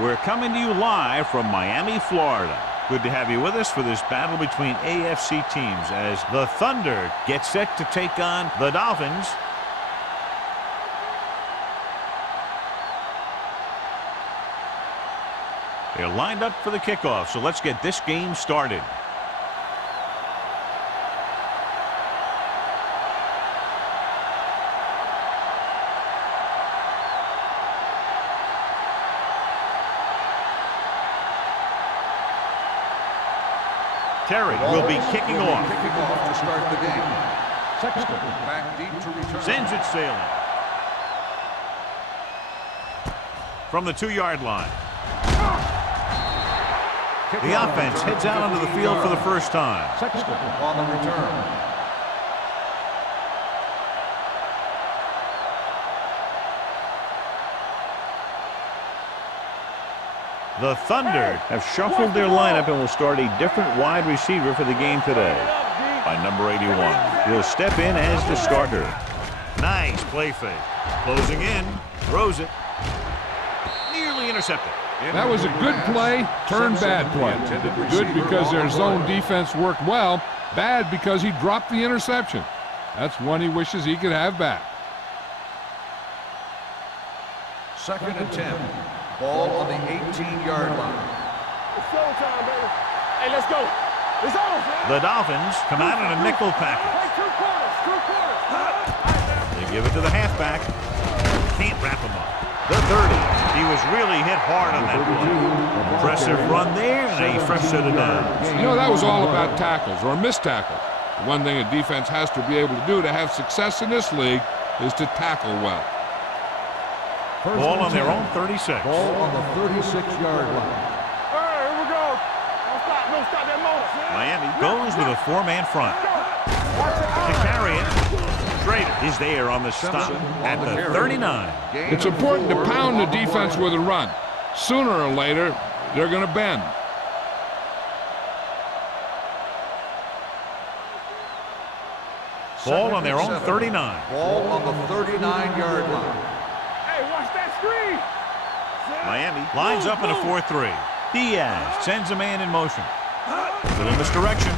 We're coming to you live from Miami, Florida. Good to have you with us for this battle between AFC teams as the Thunder get set to take on the Dolphins. They're lined up for the kickoff, so let's get this game started. Terry will be kicking off. To start the game. Sexton back deep to return. Sends it sailing. From the 2-yard line. The offense heads out onto the field for the first time. Sexton on the return. The Thunder have shuffled their lineup and will start a different wide receiver for the game today. By number 81, he'll step in as the starter. Nice play fake. Closing in, throws it. Nearly intercepted. That was a good play, turned bad play. Good because their zone defense worked well, bad because he dropped the interception. That's one he wishes he could have back. 2nd and 10. Ball on the 18-yard line. It's showtime, baby. Hey, let's go. It's on. The Dolphins come out in a nickel package. Hey, two quarters. They give it to the halfback. Can't wrap him up. The 30. He was really hit hard on that play. Impressive run there and a fresh set of downs. You know, that was all about tackles or missed tackles. The one thing a defense has to be able to do to have success in this league is to tackle well. Ball on their own 36. Ball on the 36-yard line. All right, here we go. Don't stop that motor. Miami goes with a 4-man front. To carry it. Schrader is there on the stop at the 39. It's important to pound the defense with a run. Sooner or later, they're going to bend. Ball on their own 39. Ball on the 39-yard line. Hey, watch that screen. Miami lines up in a 4-3. Diaz sends a man in motion. Little misdirection.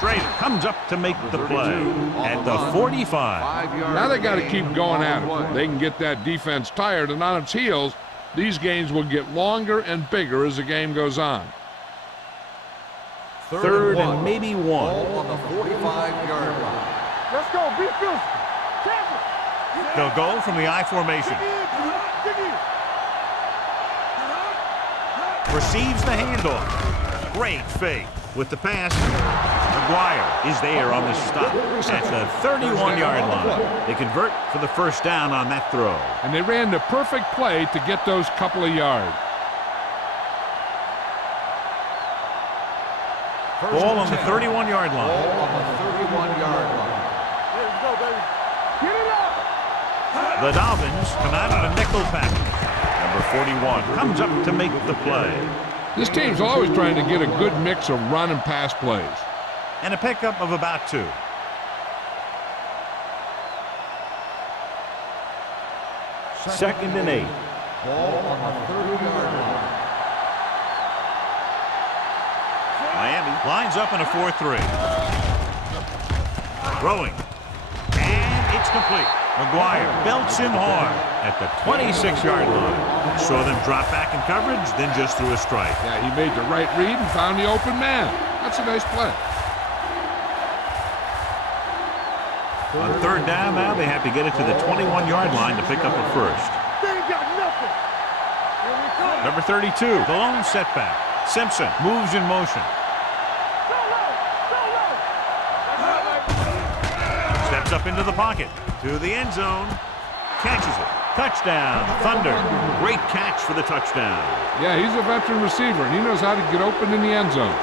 Schrader comes up to make the play at the 45. Now they got to keep going at it. They can get that defense tired and on its heels. These games will get longer and bigger as the game goes on. 3rd and maybe 1. Ball on the 45-yard line. Let's go. Be physical. They'll go from the I formation. Receives the handoff. Great fake with the pass. McGuire is there on the stop at the 31-yard line. They convert for the first down on that throw. And they ran the perfect play to get those couple of yards. Ball on the 31-yard line. Ball on the 31-yard line. Let's go, baby. Get it up. The Dolphins come out in a nickel package. Number 41 comes up to make the play. This team's always trying to get a good mix of run and pass plays. And a pickup of about 2. Second and 8. Ball on the 30-yard line. Miami lines up in a 4-3. Throwing. And it's complete. McGuire belts him hard at the 26-yard line. Saw them drop back in coverage, then just threw a strike. Yeah, he made the right read and found the open man. That's a nice play. On 3rd down now, they have to get it to the 21-yard line to pick up a first. They ain't got nothing. Here we come. Number 32, the lone setback. Simpson moves in motion. Steps up into the pocket, to the end zone, catches it. Touchdown, Thunder. Great catch for the touchdown. Yeah, he's a veteran receiver, and he knows how to get open in the end zone.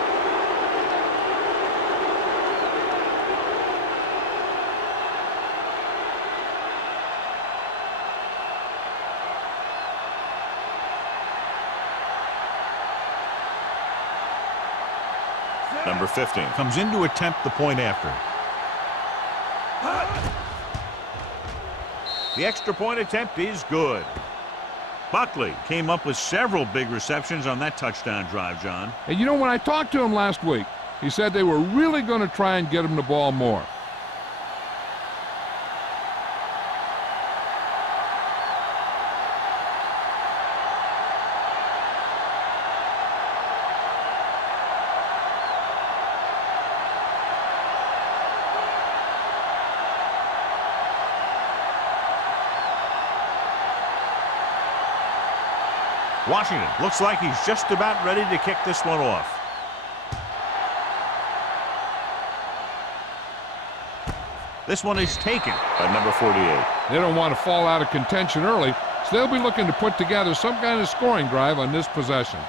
Number 15 comes in to attempt the point after. The extra point attempt is good. Buckley came up with several big receptions on that touchdown drive, John. And you know, when I talked to him last week, he said they were really going to try and get him the ball more. Washington looks like he's just about ready to kick this one off. This one is taken by number 48. They don't want to fall out of contention early, so they'll be looking to put together some kind of scoring drive on this possession.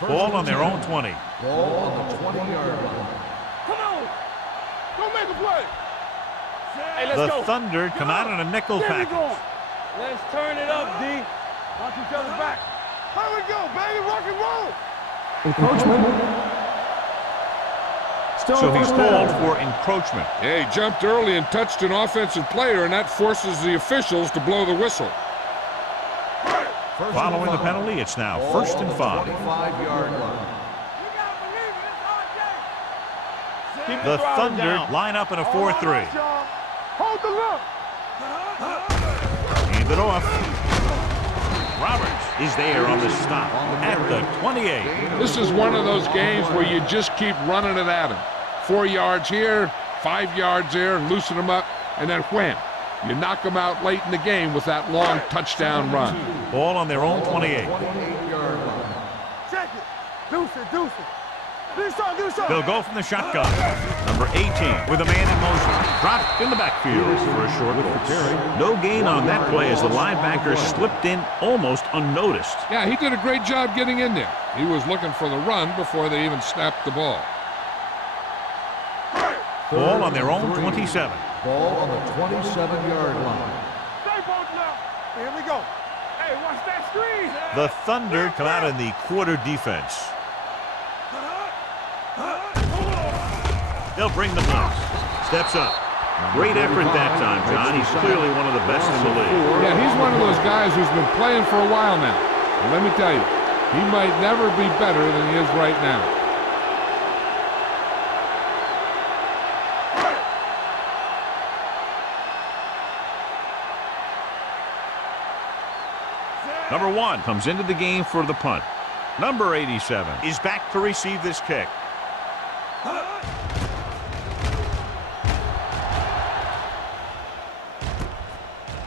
Ball on their own 20. Ball on the 20-yard line. Come on. Go make a play. Hey, let's The go. Thunder come out in a nickel There we package. go. Let's turn it up, D. Watch each other's back. Here we go, baby. Rock and roll. So he's called for encroachment. Yeah, he jumped early and touched an offensive player, and that forces the officials to blow the whistle. Following the penalty, it's now first and 5. 25-yard line. The Thunder line up in a 4-3. Hold the look. Hand it off. Roberts is there on the stop at the 28. This is one of those games where you just keep running it at him. 4 yards here, 5 yards there, loosen them up, and then wham. You knock them out late in the game with that long touchdown run. Ball on their own 28. 28-yard line. Check it. Deuce it, deuce it. Do something. They'll go from the shotgun. Number 18 with a man in motion. Dropped in the backfield for a short loss. No gain on that play as the linebacker slipped in almost unnoticed. Yeah, he did a great job getting in there. He was looking for the run before they even snapped the ball. Ball on their own 27. Ball on the 27-yard line. Stay bolted up. Here we go. Hey, watch that screen. The Thunder come out in the quarter defense. They'll bring the blitz. Steps up. Great effort that time, John. He's clearly one of the best in the league. Yeah, he's one of those guys who's been playing for a while now. And let me tell you, he might never be better than he is right now. Number 1 comes into the game for the punt. Number 87 is back to receive this kick.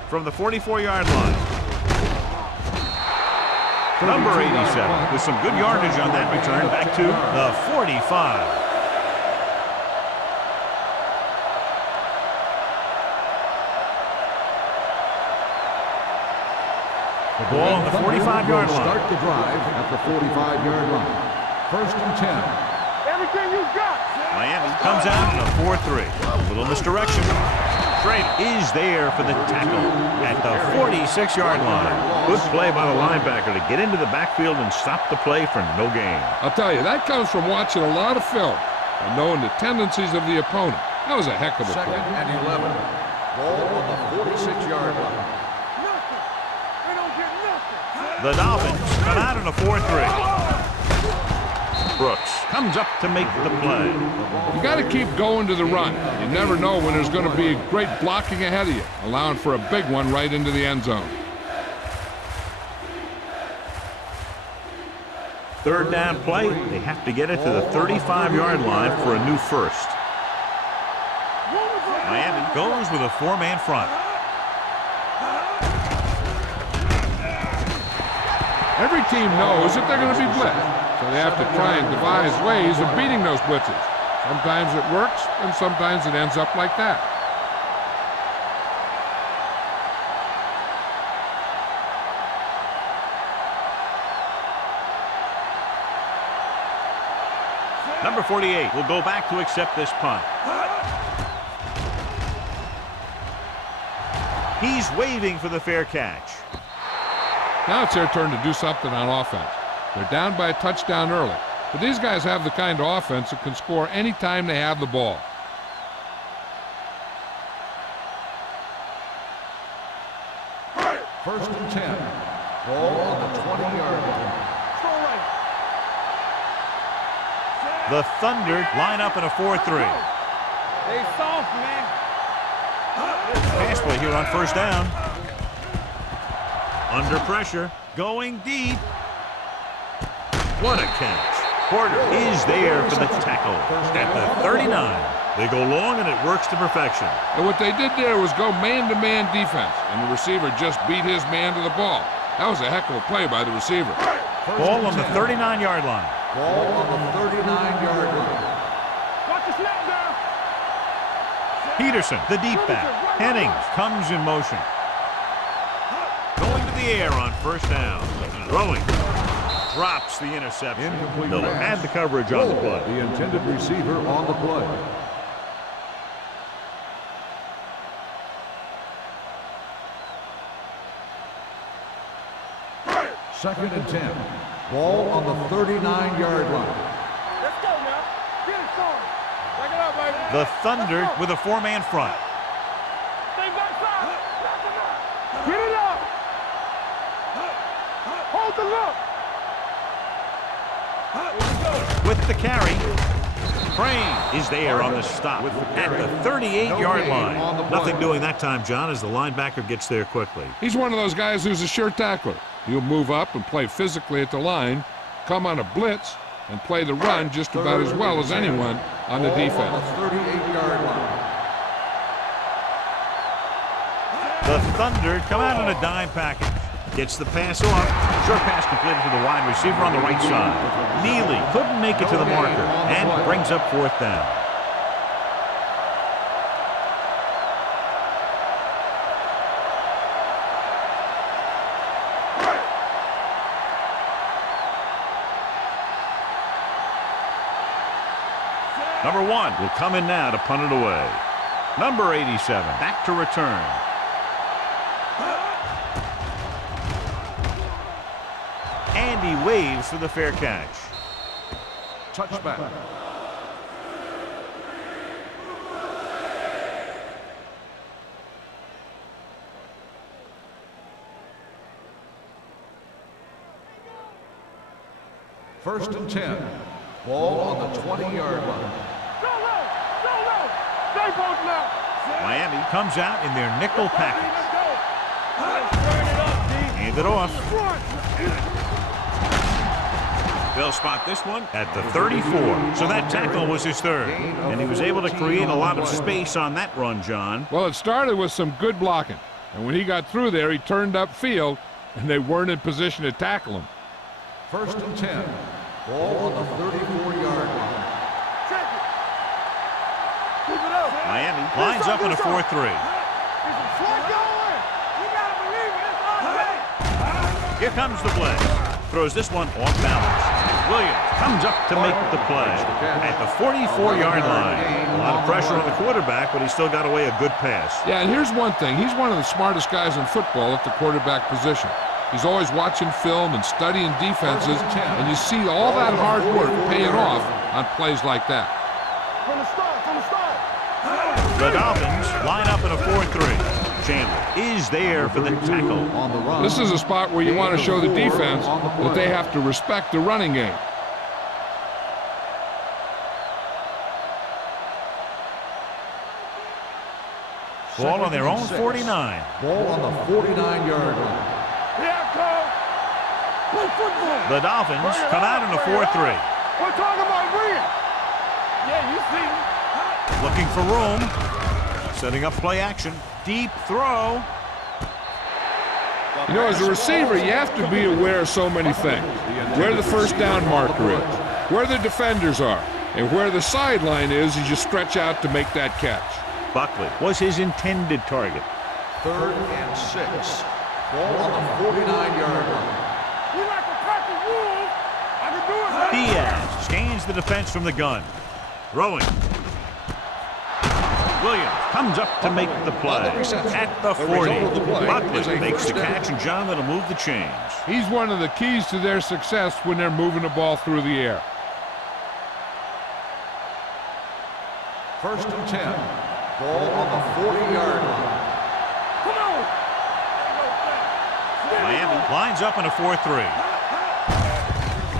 From the 44-yard line. Number 87 with some good yardage on that return back to the 45. The ball on the 45-yard line. Start the drive at the 45-yard line. First and 10. Everything you got. Miami comes out in a 4-3. A little misdirection. Trade is there for the tackle at the 46-yard line. Good play by the linebacker to get into the backfield and stop the play for no gain. I'll tell you, that comes from watching a lot of film and knowing the tendencies of the opponent. That was a heck of a Second play. and 11. Ball on the 46-yard line. Nothing. They don't get nothing. The Dolphins come out in a 4-3. Brooks comes up to make the play. You got to keep going to the run. You never know when there's going to be great blocking ahead of you, allowing for a big one right into the end zone. Third down play. They have to get it to the 35-yard line for a new first. Miami goes with a 4-man front. Every team knows that they're going to be blitzed, so they have to try and devise ways of beating those blitzes. Sometimes it works, and sometimes it ends up like that. Number 48 will go back to accept this punt. He's waving for the fair catch. Now it's their turn to do something on offense. They're down by a touchdown early, but these guys have the kind of offense that can score anytime they have the ball. First and 10. Ball on the 20-yard line. The Thunder line up in a 4-3. They soft, man. Pass play here on first down. Under pressure. Going deep. What a catch. Porter is there for the tackle at the 39. They go long, and it works to perfection. And what they did there was go man-to-man defense, and the receiver just beat his man to the ball. That was a heck of a play by the receiver. Ball on the 39-yard line. Ball on the 39-yard line. Watch the snap down. Peterson, the deep back. Hennings comes in motion. Going to the air on first down. Throwing. Drops the interception. Incomplete Miller pass. had the coverage on the play. The intended receiver on the play. Second and 10. Ball on the 39-yard line. Let's go now. Get it started. Back it up, baby. The Thunder with a four-man front. Stay backside. Get it up. Hold the look. With the carry. Crane is there on the stop at the 38-yard line. Nothing doing that time, John, as the linebacker gets there quickly. He's one of those guys who's a sure tackler. He'll move up and play physically at the line, come on a blitz, and play the run just about as well as anyone on the defense. On the 38-yard line. The Thunder come out in a dime package. Gets the pass off. Short pass completed to the wide receiver on the right side. Neely couldn't make it to the marker and brings up fourth down. Number 1 will come in now to punt it away. Number 87 back to return. And he waves for the fair catch. Touchback. First and 10. Ball on the 20-yard line. Go low. Go low. Stay both now. Miami comes out in their nickel package. Let's go. Let's turn it up, D. Hand it off. Front. They'll spot this one at the 34. So that tackle was his third. And he was able to create a lot of space on that run, John. Well, it started with some good blocking. And when he got through there, he turned upfield, and they weren't in position to tackle him. First and 10. Ball on the 34-yard line. Check it. Keep it up. Miami lines up in a 4-3. It's a flat going. You gotta believe it. It's on day. Here comes the blitz. Throws this one off balance. Williams comes up to make the play at the 44-yard line. A lot of pressure on the quarterback, but he still got away a good pass. Yeah, and here's one thing. He's one of the smartest guys in football at the quarterback position. He's always watching film and studying defenses, and you see all that hard work paying off on plays like that. From the start. The Dolphins line up in a 4-3. Chandler is there for the tackle. On the run. This is a spot where you want to show the defense that they have to respect the running game. Ball on their own 49. Ball on the 49-yard line. Yeah, Cole. Play football. The Dolphins come out in a 4-3. We're talking about win. Yeah, you see. Looking for room. Setting up play action. Deep throw. You know, as a receiver, you have to be aware of so many things. Where the first down marker is, where the defenders are, and where the sideline is as you stretch out to make that catch. Buckley was his intended target. 3rd and 6. Ball on the 49-yard line. We like to crack the rules. I can do it. Diaz scans the defense from the gun. Throwing. Williams comes up to make the play at the 40. Buckley makes the catch, and John, that'll move the chains. He's one of the keys to their success when they're moving the ball through the air. First and 10. Ball on the 40-yard line. Come on. ends up in a 4-3.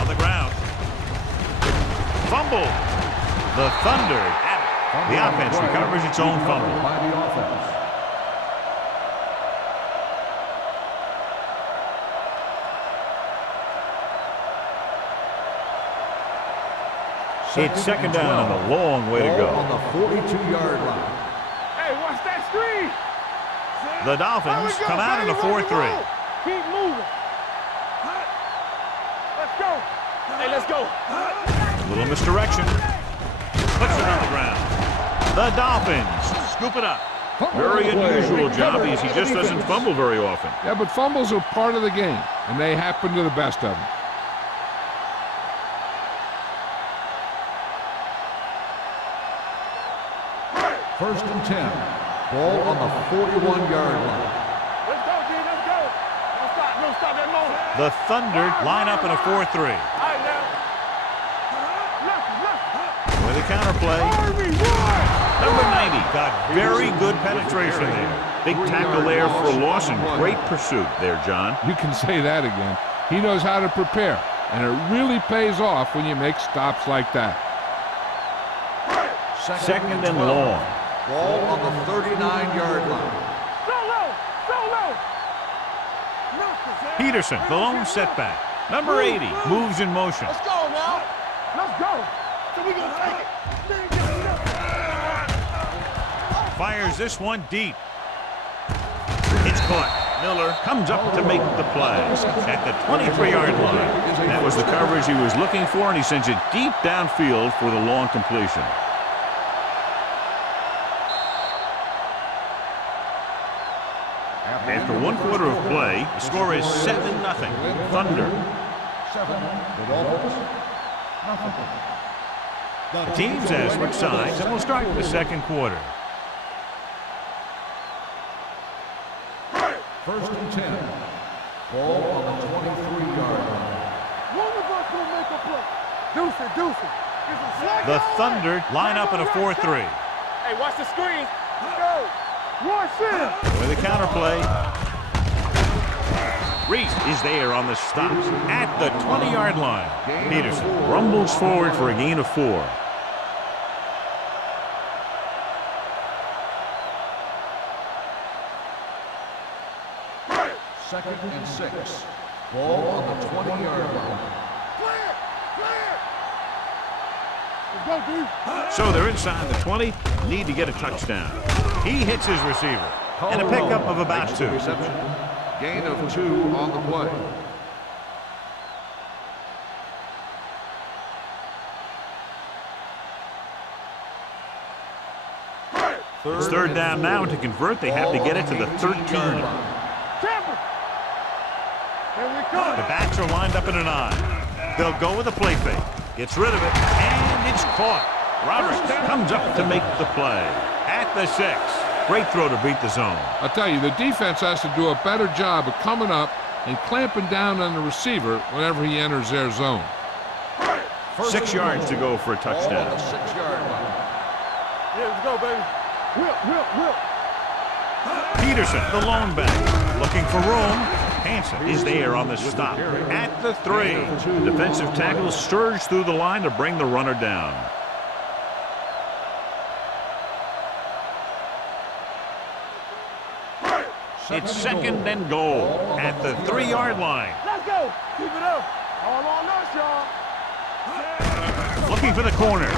On the ground. Fumble. The Thunder have it. The offense recovers its own fumble. By the offense. It's second down and a long way to go. On the 42-yard line. Hey, watch that screen. The Dolphins come out in a 4-3. Keep moving. Let's go. Hey, let's go. Little misdirection. Puts it on the ground. The Dolphins scoop it up. Very unusual job as he just doesn't fumble very often. Yeah, but fumbles are part of the game, and they happen to the best of them. First and 10. Ball on the 41-yard line. Let's go, G. Let's go. Don't stop that moment. The Thunder line up in a 4-3. All right, now. With a counterplay. Number 90 got very good penetration there. Big tackle there for a loss and great pursuit there, John. You can say that again. He knows how to prepare, and it really pays off when you make stops like that. Second and long. Ball on the 39-yard line. Peterson, the lone setback. Number 80 moves in motion. Let's go now. Let's go. So we gonna take it. Fires this one deep. It's caught. Miller comes up to make the play at the 23-yard line. That was the coverage he was looking for, and he sends it deep downfield for the long completion. After 1 quarter of play, the score is 7-0. Thunder. The teams have switched sides, and we'll start the second quarter. First and 10. Ball on the 23-yard line. One of us will make a play. Deuce it. The Thunder line up in a 4-3. Hey, watch the screen. Let's go. Watch this. With a counterplay. Reese is there on the stop at the 20-yard line. Peterson rumbles forward for a gain of 4. Second and 6. Ball on the 20-yard line. Let's go, D. So they're inside the 20, need to get a touchdown. He hits his receiver, and a pickup of about 2. Reception. Gain of 2 on the play. It's third down now. To convert, they have to get it to the 13. The backs are lined up in a 9. They'll go with a play fake. Gets rid of it, and it's caught. Roberts comes up to make the play at the 6. Great throw to beat the zone. I'll tell you, the defense has to do a better job of coming up and clamping down on the receiver whenever he enters their zone. 6 yards to go for a touchdown. Ball on the 6-yard line. Yeah, let's go, baby. Whip. Peterson, the lone back, looking for room. Hansen is there on the stop at the 3. The defensive tackle surged through the line to bring the runner down. It's second and goal at the 3-yard line. Let's go. Keep it up. All on us, y'all. Looking for the corner.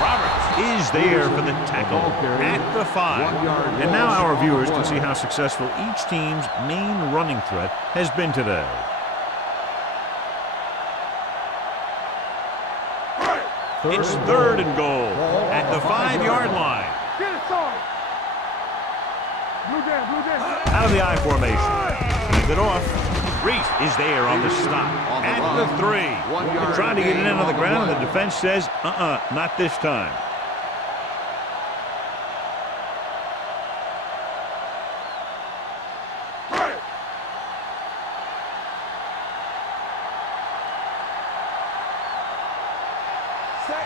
Roberts is there for the tackle at the 5. And now our viewers can see how successful each team's main running threat has been today. It's third and goal at the 5-yard line. Get it started. Blue jam. Out of the I formation. Hand it off. Reese is there on the stop at the 3. They're trying to get it in on the ground, and the defense says, not this time.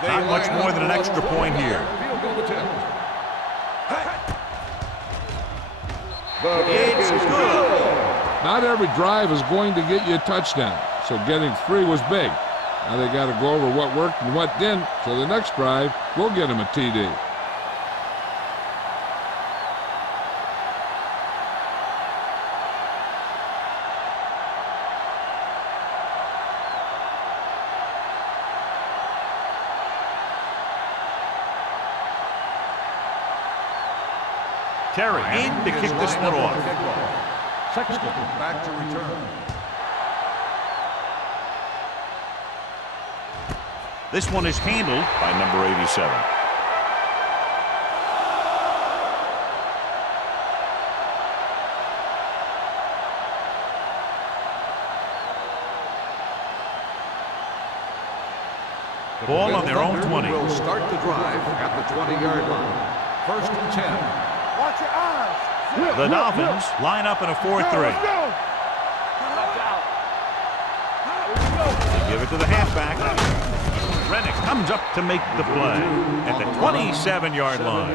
Not much more than an extra point here. Field goal attempt. It's good. Not every drive is going to get you a touchdown, so getting 3 was big. Now they got to go over what worked and what didn't, so the next drive will get them a TD. Terry in to kick this one off. Sexton back to return. This one is handled by number 87. Ball on their own 20. Will start the drive at the 20-yard line. 1st and 10. Watch your eyes. The Dolphins line up in a 4-3. Let's go. They give it to the halfback. Rennick comes up to make the play at the 27-yard line.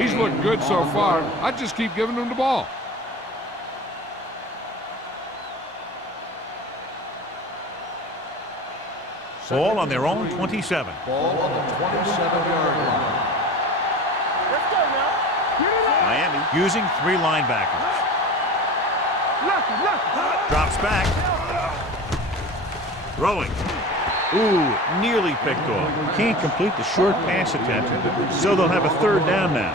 He's looked good so far. I just keep giving him the ball. Ball on their own 27. Ball on the 27-yard line. Let's go now. Get it up. Miami using 3 linebackers. Drops back. Throwing. Ooh, nearly picked off. Can't complete the short pass attempt, so they'll have a 3rd down now.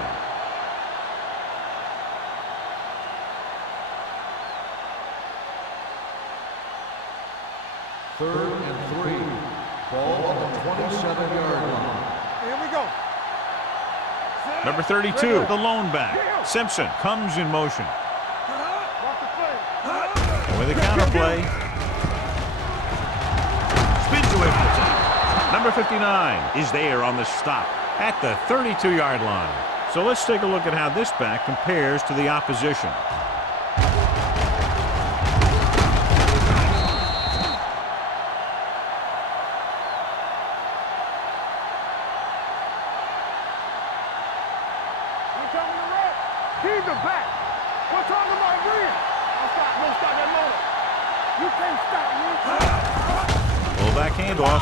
Third and 3. Ball on the 27-yard line. Here we go. Number 32, the lone back. Simpson comes in motion. Watch the play. And with a counter play. Spins away from the tackle. Number 59 is there on the stop at the 32-yard line. So let's take a look at how this back compares to the opposition. He's the back. We're talking about Reed. Don't stop that motor. You can't stop me. Fullback handoff.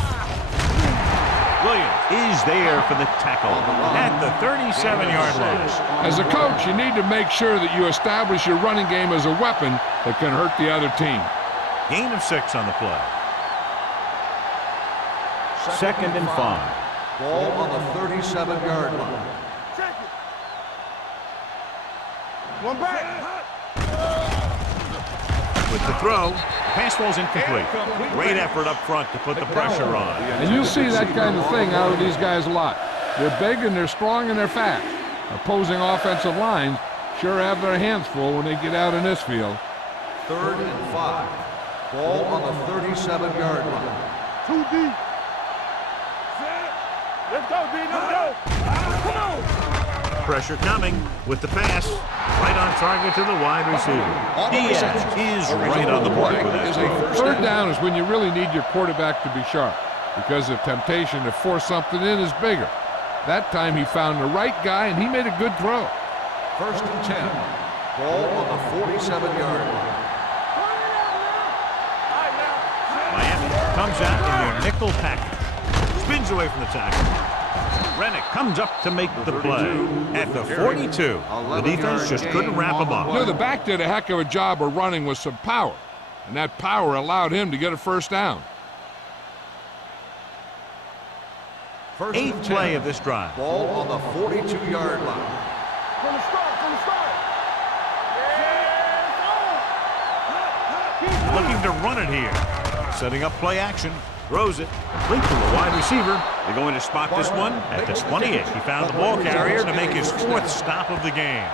Williams is there for the tackle at the 37-yard line. As a coach, you need to make sure that you establish your running game as a weapon that can hurt the other team. Gain of 6 on the play. 2nd and 5. Ball on the 37-yard line. Check it. One back. With the throw, pass ball's incomplete. Great effort up front to put the pressure on. And you'll see that kind of thing out of these guys a lot. They're big and they're strong and they're fast. Opposing offensive lines sure have their hands full when they get out in this field. 3rd and 5. Ball on the 37-yard line. 2 deep. Let's go, D. Let's go. Come on. Pressure coming with the pass. Right on target to the wide receiver. Diaz is right on the mark with that throw. 3rd down is when you really need your quarterback to be sharp because the temptation to force something in is bigger. That time he found the right guy and he made a good throw. 1st and 10. Ball on the 47-yard line. Miami comes out in their nickel package. Spins away from the tackle. Rennick comes up to make the play at the 42. The defense just couldn't wrap him up. You know, the back did a heck of a job of running with some power, and that power allowed him to get a 1st down. 8th play of this drive. Ball on the 42-yard line. From the start. Looking to run it here. Setting up play action. Throws it. Complete to the wide receiver. They're going to spot this one at the 28. He found the ball carrier to make his 4th stop of the game.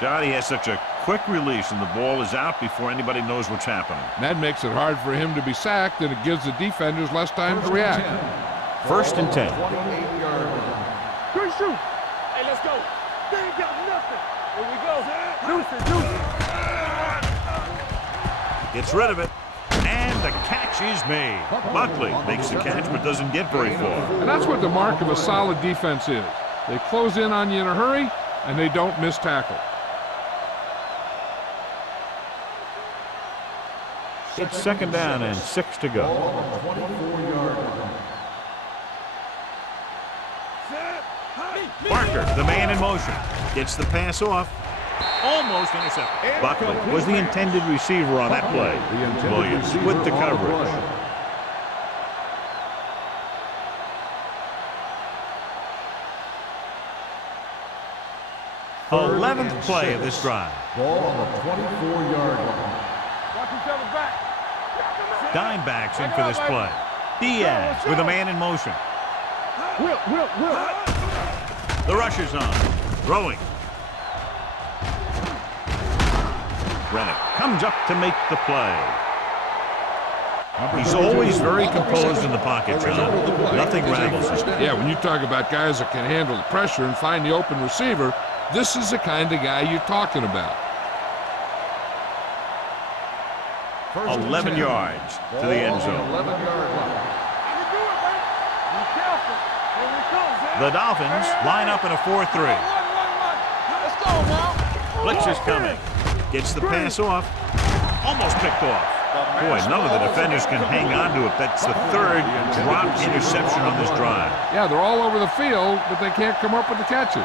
John, he has such a quick release, and the ball is out before anybody knows what's happening. And that makes it hard for him to be sacked, and it gives the defenders less time to react. 1st and 10. 28-yard line. Good shoot. Hey, let's go. They ain't got nothing. Here we go. Juicy. Gets rid of it. And the catch is made. Buckley makes the catch but doesn't get very far. And that's what the mark of a solid defense is. They close in on you in a hurry, and they don't miss tackle. It's second down and 6 to go. Ball on the 24-yard line. Barker, the man in motion, gets the pass off. Almost intercepted. Buckley was the intended receiver on that play. Williams with the coverage. 11th play of this drive. Ball on the 24-yard line. Watch each other back. Dime backs in for this play. Diaz with a man in motion. Whip. The rusher's on. Throwing. Rennick comes up to make the play. He's always very composed in the pocket, John. Nothing rattles him. Yeah, when you talk about guys that can handle the pressure and find the open receiver, this is the kind of guy you're talking about. 11 yards to the end zone. 11-yard line. You do it, man. Be careful. Here we come. The Dolphins line up in a 4-3. Let's go now. Blitz is coming. Gets the pass off. Almost picked off. Boy, none of the defenders can hang on to it. That's the third dropped interception on this drive. Yeah, they're all over the field, but they can't come up with the catches.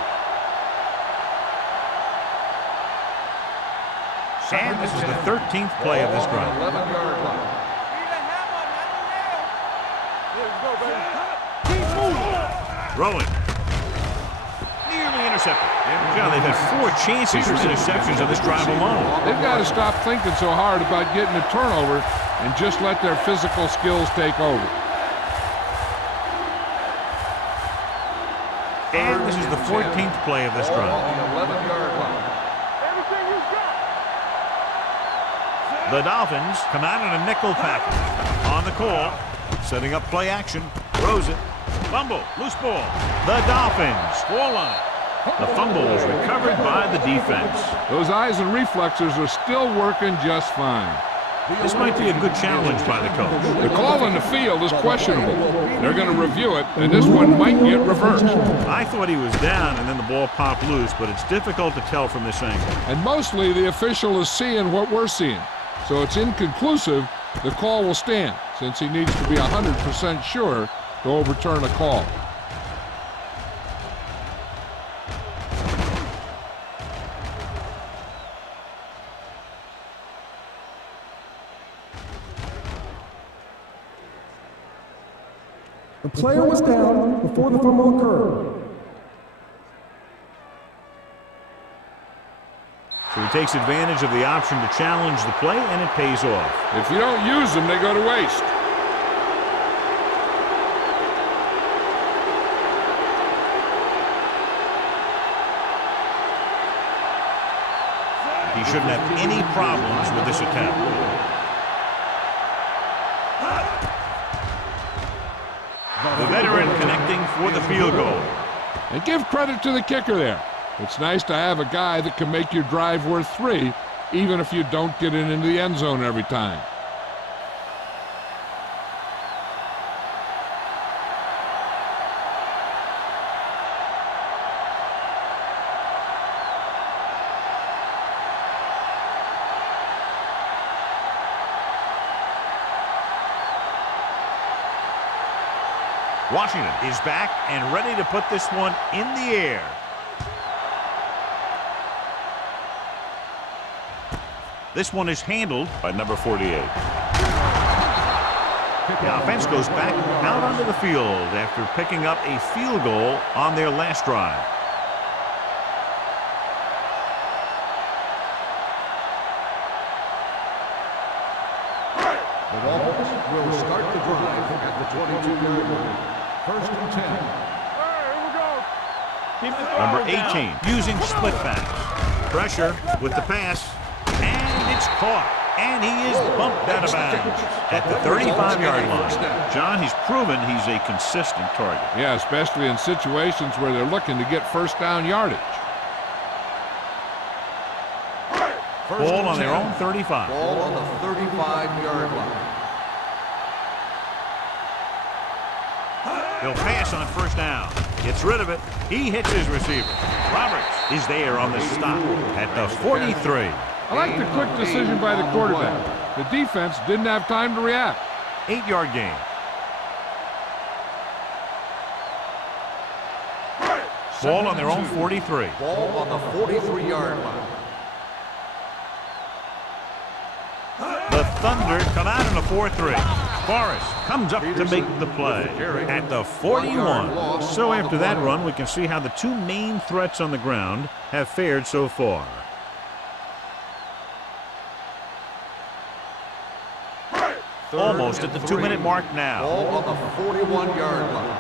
And this is the 13th play of this drive. 11-yard line. Keep moving. Throwing. Nearly intercepted. John, they've had 4 chances for interceptions on this drive alone. They've got to stop thinking so hard about getting a turnover and just let their physical skills take over. And this is the 14th play of this Ball drive. on the 11-yard line. Everything you got. The Dolphins come out in a nickel package. On the call, setting up play action. Throws it. Fumble. Loose ball. The Dolphins fall on it. The fumble was recovered by the defense. Those eyes and reflexes are still working just fine. This might be a good challenge by the coach. The call on the field is questionable. They're going to review it, and this one might get reversed. I thought he was down and then the ball popped loose, but it's difficult to tell from this angle. And mostly the official is seeing what we're seeing. So it's inconclusive. The call will stand, since he needs to be 100% sure to overturn a call. The player was down before the fumble occurred. So he takes advantage of the option to challenge the play, and it pays off. If you don't use them, they go to waste. He shouldn't have any problems with this attempt. The veteran connecting for the field goal. And give credit to the kicker there. It's nice to have a guy that can make your drive worth 3, even if you don't get it into the end zone every time. Washington is back and ready to put this one in the air. This one is handled by number 48. The offense goes back out onto the field after picking up a field goal on their last drive. The Dolphins will start the drive at the 22-yard line. First and 10. Here we go. Keep the Number throttle 18 down. using split backs. Pressure with the pass. And it's caught. And he is bumped out of bounds at the 35-yard line. John, he's proven he's a consistent target. Yeah, especially in situations where they're looking to get first down yardage. Ball on their own 35. Ball on the 35-yard line. He'll pass on first down. Gets rid of it. He hits his receiver. Roberts is there on the stop at the 43. I like the quick decision by the quarterback. The defense didn't have time to react. 8-yard gain. Ball on their own 43. Ball on the 43-yard line. The Thunder come out in a 4-3. Forrest comes up to make the play at the 41. So after that run, we can see how the two main threats on the ground have fared so far. Almost at the 2-minute mark now. Ball on the 41-yard line.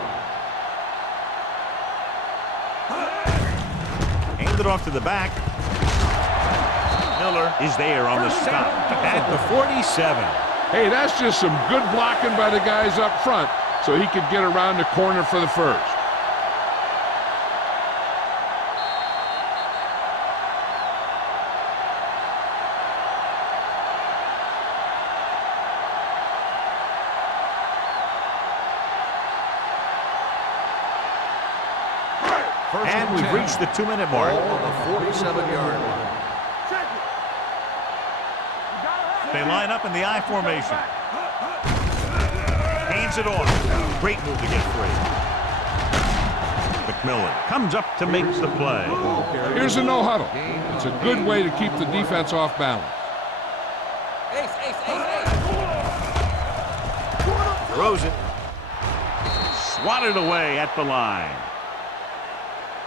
Hand it off to the back. Miller is there on the stop at the 47. Hey, that's just some good blocking by the guys up front so he could get around the corner for the first. And we've reached the 2-minute mark. Ball on the 47-yard line. They line up in the I formation. Hands it off. Great move to get free. McMillan comes up to make the play. Here's a no huddle. It's a good way to keep the defense off balance. Throws it. Swatted away at the line.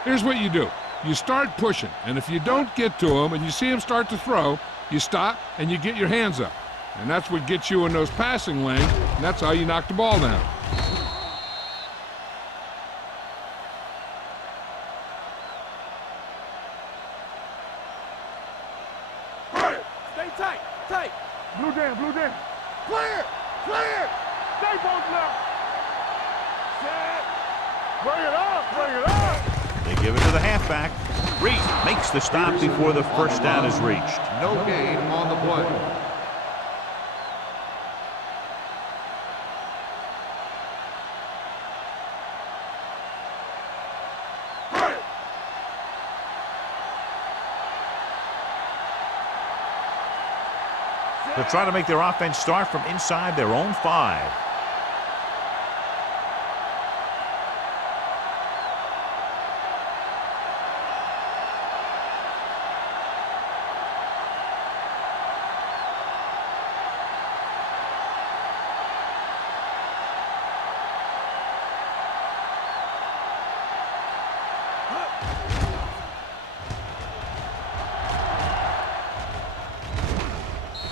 Here's what you do. You start pushing, and if you don't get to him and you see him start to throw, you stop and you get your hands up. And that's what gets you in those passing lanes, and that's how you knock the ball down. Stay tight, tight. Blue down, blue down. Clear, clear. Stay both left. Set. Bring it up, bring it up. They give it to the halfback. Reed makes the stop before the first down is reached. No gain on the play. They'll try to make their offense start from inside their own 5.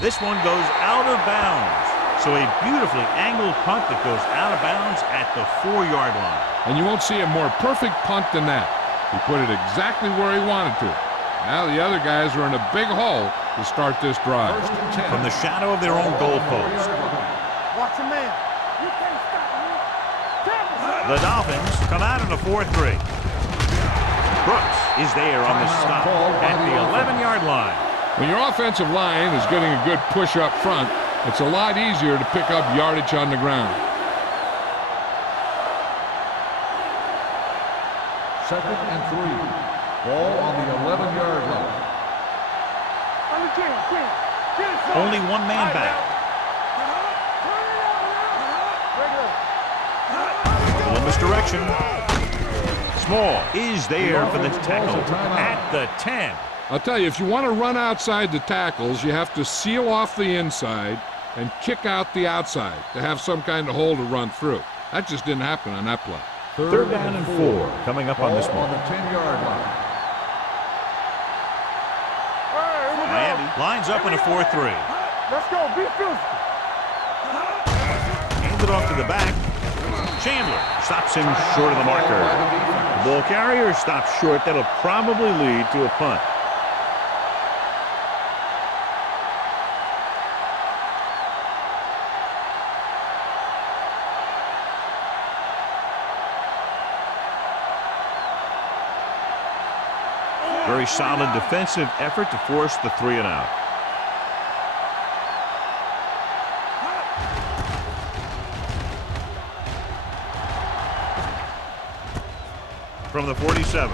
This one goes out of bounds. So a beautifully angled punt that goes out of bounds at the 4-yard line. And you won't see a more perfect punt than that. He put it exactly where he wanted to. Now the other guys are in a big hole to start this drive. From the shadow of their own goalpost. Watch a man. You can't stop me. The Dolphins come out in a 4-3. Brooks is there on the stop at the 11-yard line. When your offensive line is getting a good push up front, it's a lot easier to pick up yardage on the ground. Second and 3. Ball on the 11-yard line. Only one man back. Little misdirection. Small is there for the tackle at the 10. I'll tell you, if you want to run outside the tackles, you have to seal off the inside and kick out the outside to have some kind of hole to run through. That just didn't happen on that play. Third down and 4 coming up on this one. On the 10-yard line. Miami lines up in a 4-3. Let's go, be physical. Hands it off to the back. Chandler stops him short of the marker. The ball carrier stops short. That'll probably lead to a punt. Very solid defensive effort to force the 3-and-out. From the 47.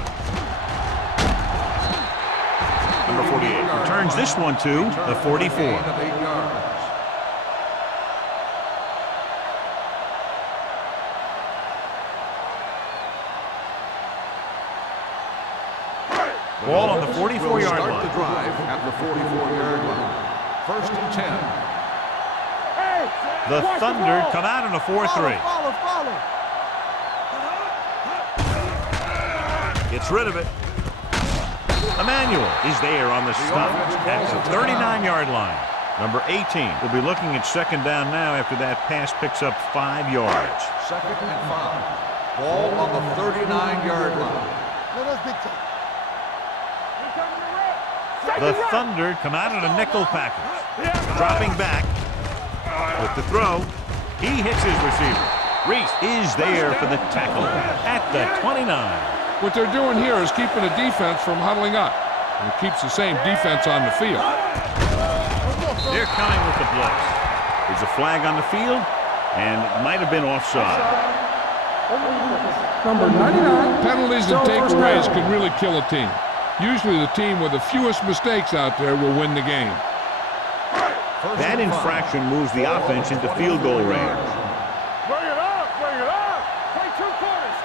Number 48 returns this one to the 44. 44-yard line. First and 10. The Thunder come out in a 4-3. Follow. Gets rid of it. Emmanuel is there on the stop at the 39-yard line. Number 18 will be looking at second down now after that pass picks up 5 yards. Second and 5. Ball on the 39-yard line. The Thunder come out in a nickel package. Dropping back with the throw. He hits his receiver. Reese is there for the tackle at the 29. What they're doing here is keeping the defense from huddling up. And it keeps the same defense on the field. They're coming with the blitz. There's a flag on the field, and it might have been offside. Number 99. Penalties and takeaways can really kill a team. Usually the team with the fewest mistakes out there will win the game. That infraction moves the offense into field goal range. Bring it up. Play two quarters.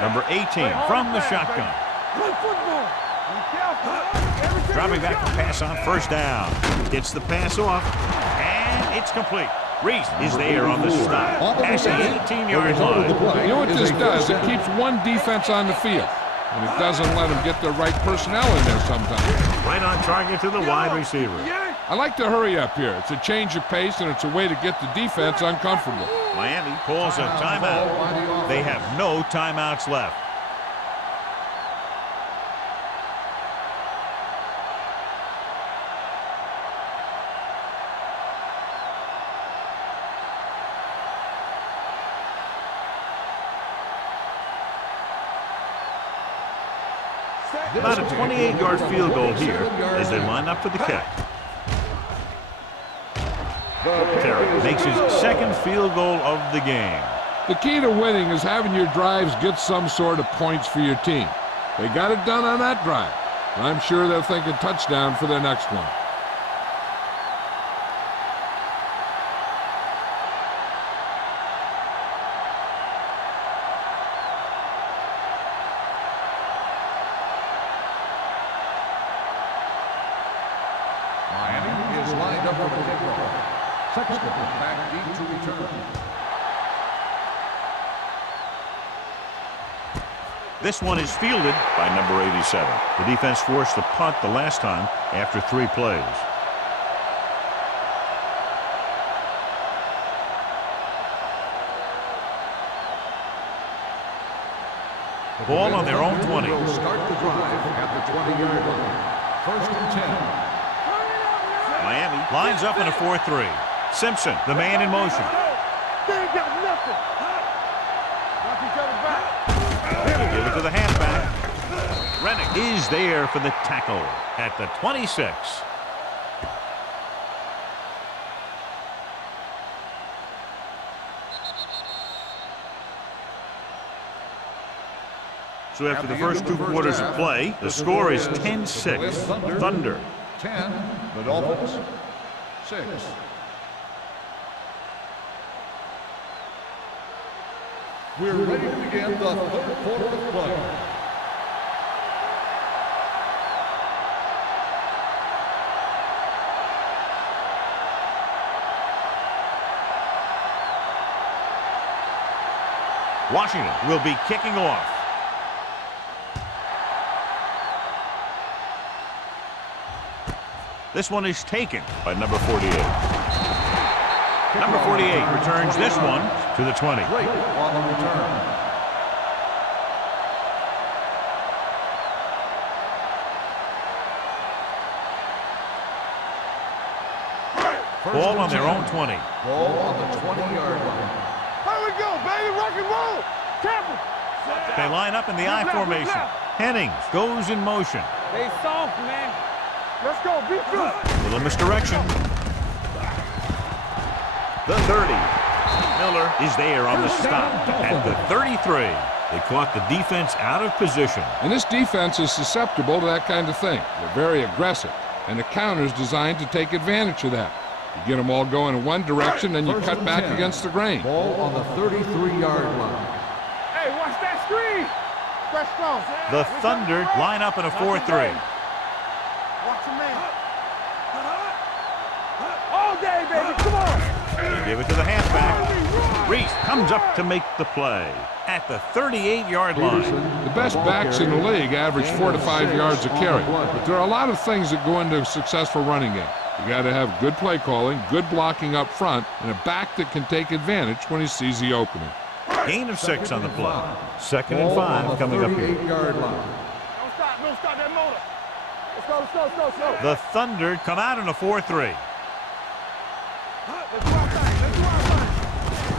Number 18 from the shotgun. Play football. Dropping back to pass on first down. Gets the pass off, and it's complete. Reese is there on the stop at the 18-yard line. You know what this does? It keeps one defense on the field, and it doesn't let them get the right personnel in there sometimes. Right on target to the wide receiver. I like to hurry up here. It's a change of pace, and it's a way to get the defense uncomfortable. Miami calls a timeout. They have no timeouts left. About a 28-yard field goal here as they line up for the kick. Terry makes his second field goal of the game. The key to winning is having your drives get some sort of points for your team. They got it done on that drive. I'm sure they're thinking touchdown for their next one. Miami is lined up for the kickoff. Sexton back deep to return. This one is fielded by number 87. The defense forced the punt the last time after 3 plays. Ball on their own 20. Will start the drive at the 20-yard line. First and 10. Miami lines up in a 4-3. Simpson, the man in motion. They ain't got nothing. Knock each other back. Give it to the halfback. Rennick is there for the tackle at the 26. So after the first 2 quarters of play, the score is 10-6. Thunder. 10, the Dolphins. 6. We're ready to begin the third quarter of play. Washington will be kicking off. This one is taken by number 48. Number 48 returns this one to the 20. Great on the return. Ball on their own 20. Ball on the 20-yard line. Here we go, baby. Rock and roll. Careful. They line up in the I formation. Hennings goes in motion. Stay soft, man. Let's go. Be good. Little misdirection. The 30. Miller is there on the stop at the 33. They caught the defense out of position. And this defense is susceptible to that kind of thing. They're very aggressive, and the counter is designed to take advantage of that. You get them all going in one direction, and you cut back against the grain. Ball on the 33-yard line. Hey, watch that screen. That's strong. The Thunder line up in a 4-3. Watch your man. give it to the halfback. Reese comes up to make the play at the 38-yard line. The best backs in the league average 4 to 5 yards a carry. But there are a lot of things that go into a successful running game. You got to have good play calling, good blocking up front, and a back that can take advantage when he sees the opening. Gain of 6 on the play. 2nd and 5 coming up here. Don't stop that motor. Let's go. The Thunder come out in a 4-3. Let's do our thing.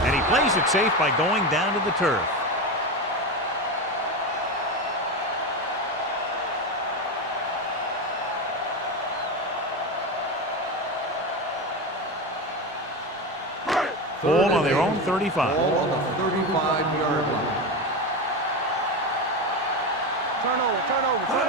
And he plays it safe by going down to the turf. Ball on their own 35. Ball on the 35-yard line. Turnover.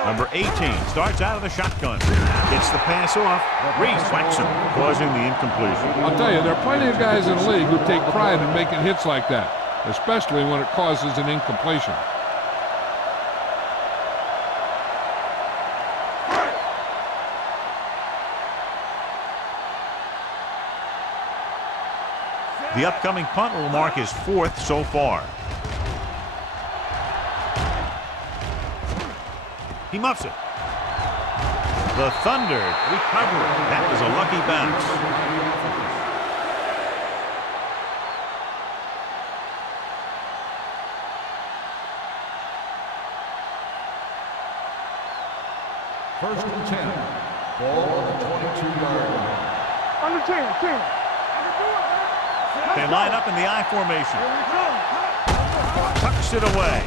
Number 18 starts out of the shotgun. Gets the pass off. Reese whacks him, causing the incompletion. I'll tell you, there are plenty of guys in the league who take pride in making hits like that, especially when it causes an incompletion. The upcoming punt will mark his 4th so far. He muffs it. The Thunder recover. That was a lucky bounce. First and 10. Ball on the 22-yard line. Under 10. They line up in the I formation. Tucks it away.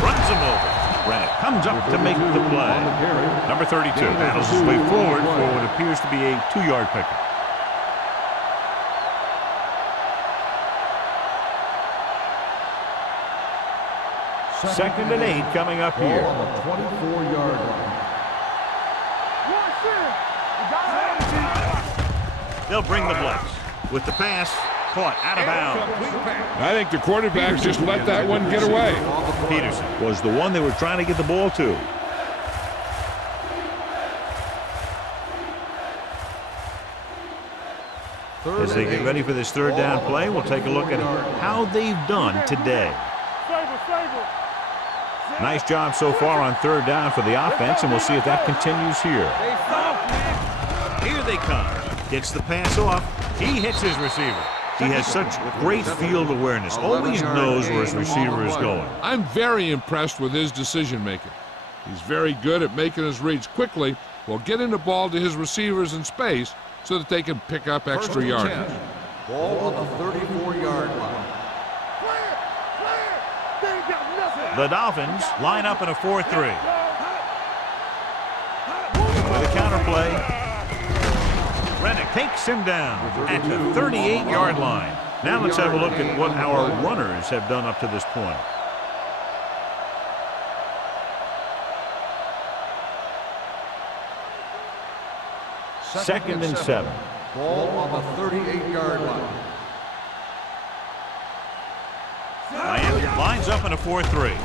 Runs him over. Rennick comes up to make the play. Number 32 battles his way forward for what appears to be a 2-yard pickup. Second and 8 coming up here. Ball on the 24-yard line. They'll bring the blitz. With the pass, caught out of bounds. I think the quarterbacks just let that one get away. Peterson was the one they were trying to get the ball to. As they get ready for this 3rd down play, we'll take a look at how they've done today. Nice job so far on 3rd down for the offense, and we'll see if that continues here. Here they come. Gets the pass off. He hits his receiver. He has such great field awareness. Always knows where his receiver is going. I'm very impressed with his decision making. He's very good at making his reads quickly while getting the ball to his receivers in space so that they can pick up extra yardage. Ball on the 34-yard line. The Dolphins line up in a 4-3. With a counter play. Rennick takes him down at the 38-yard line. Now let's have a look at what our runners have done up to this point. Second and 7. Ball on the 38-yard line. Miami lines up in a 4-3.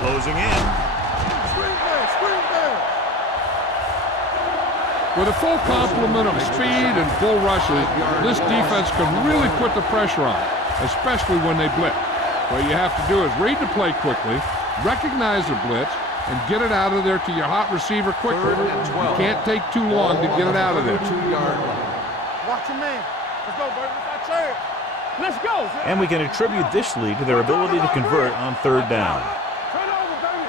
Closing in. With a full complement of speed and full rushes, this defense can really put the pressure on, especially when they blitz. What you have to do is read the play quickly, recognize the blitz, and get it out of there to your hot receiver quickly. You can't take too long to get it out of there. Watch your man. Let's go, baby. It's our chance. Let's go. And we can attribute this lead to their ability to convert on 3rd down. Turn over, baby.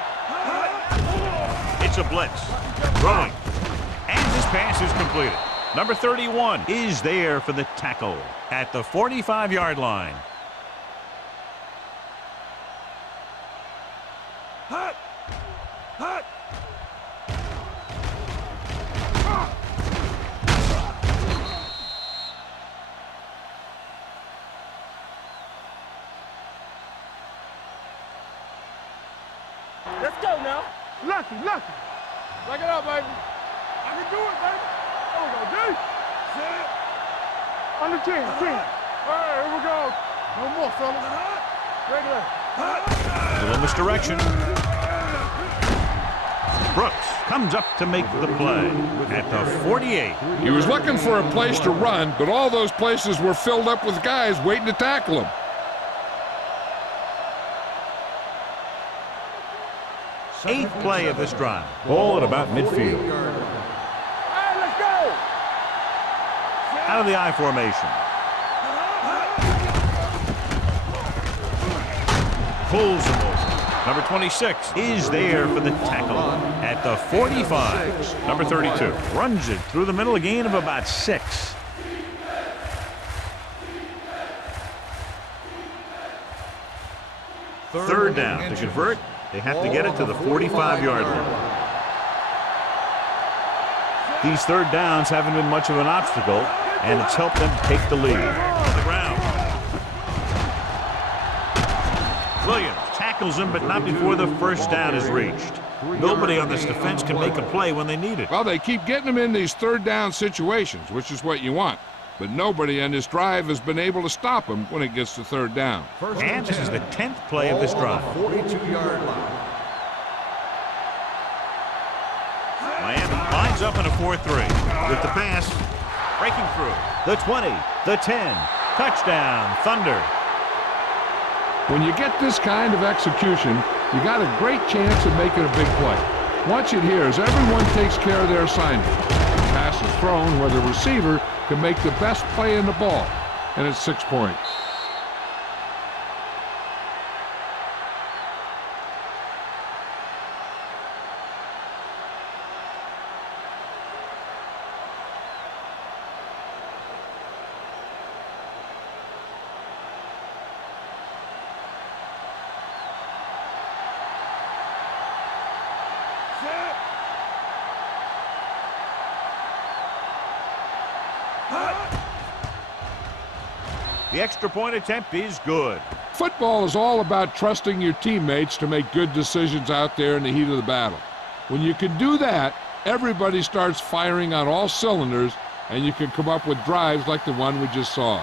It's a blitz. Throwing. And his pass is completed. Number 31 is there for the tackle at the 45-yard line. Hut. Let's go now. Lucky. Back it up, baby. I can do it, baby. There we go, D. Set. Under 10. All right, here we go. No more, fellas. Regular. A little misdirection. Brooks comes up to make the play at the 48. He was looking for a place to run, but all those places were filled up with guys waiting to tackle him. Eighth play of this drive. Ball at about midfield. Let's go. Out of the I formation. Pulls him over. Number 26 is there for the tackle at the 45. Number 32 runs it through the middle, a gain of about 6. Third down. To convert, they have to get it to the 45-yard line. These third downs haven't been much of an obstacle, and it's helped them take the lead. On the ground. Williams tackles him, but not before the first down is reached. Nobody on this defense can make a play when they need it. Well, they keep getting him in these third down situations, which is what you want. But nobody on this drive has been able to stop him when it gets to third down. And this is the 10th play of this drive. 42-yard line. Miami lines up in a 4-3 with the pass breaking through. The 20, the 10, touchdown, Thunder. When you get this kind of execution, you got a great chance of making a big play. Watch it here as everyone takes care of their assignment. The pass is thrown where the receiver can make the best play in the ball, and it's 6 points. The extra point attempt is good. Football is all about trusting your teammates to make good decisions out there in the heat of the battle. When you can do that, everybody starts firing on all cylinders, and you can come up with drives like the one we just saw.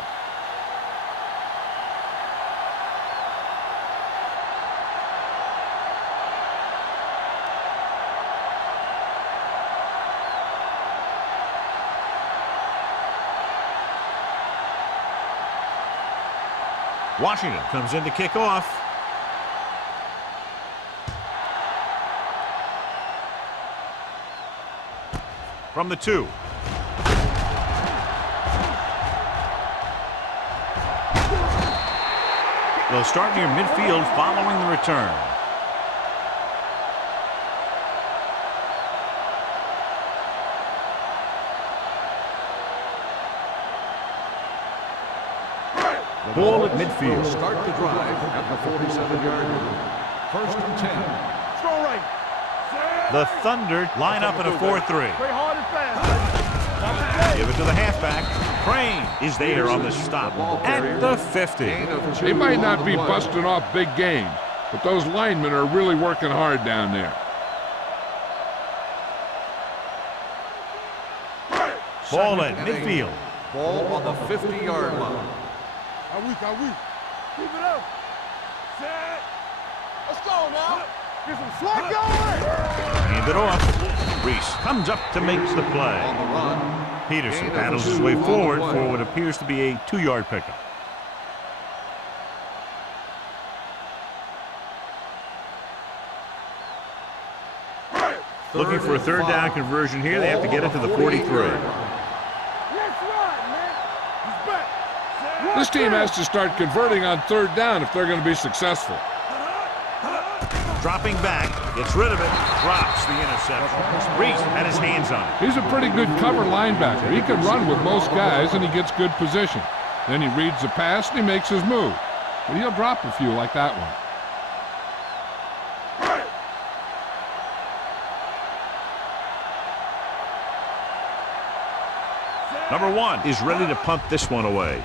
Washington comes in to kick off. From the 2. They'll start near midfield following the return. Ball at midfield. Start the drive at the 47-yard line. 1st and 10. Strong right. The Thunder line up in a 4-3. Play hard and fast. Give it to the halfback. Crane is there on the stop at the 50. They might not be busting off big games, but those linemen are really working hard down there. Ball at midfield. Ball on the 50-yard line. Keep it up. Set. Let's go now. Get some slack going. Hand it off. Reese comes up to make the play. On the run. Peterson paddles his way forward for what appears to be a 2-yard pickup. Looking for a third down conversion here. They have to get it to the 43. This team has to start converting on third down if they're going to be successful. Dropping back, gets rid of it, drops the interception. Reese had his hands on it. He's a pretty good cover linebacker. He can run with most guys, and he gets good position. Then he reads the pass, and he makes his move. But he'll drop a few like that one. Number 1 is ready to punt this one away.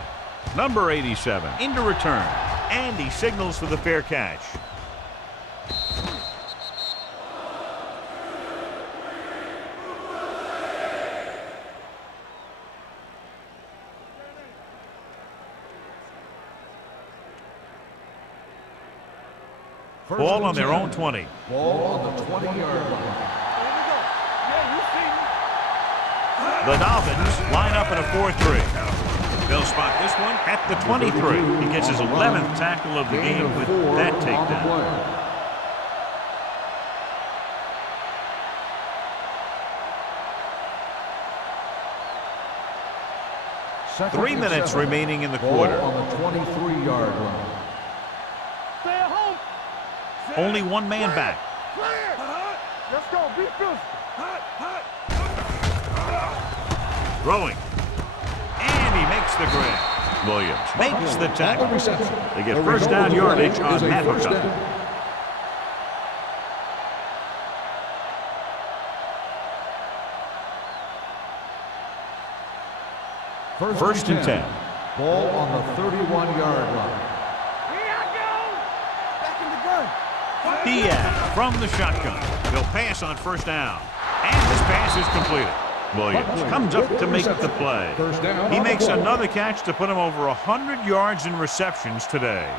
Number 87 into return, and he signals for the fair catch. Ball on their own 20. Ball on the 20-yard line. The Dolphins line up in a 4-3. They'll spot this one at the 23. He gets his 11th tackle of the game with that takedown. 3 minutes remaining in the quarter. On the 23-yard line. Stay at home. Only one man back. Let's go. Be physical. Throwing. And he makes the grab. Williams makes the tackle. They get first down yardage on that hookup. First and 10. Ball on the 31-yard line. Here I go. Back in the gun. Diaz from the shotgun. He'll pass on first down. And this pass is completed. Williams comes up to make the play. He makes another catch to put him over 100 yards in receptions today.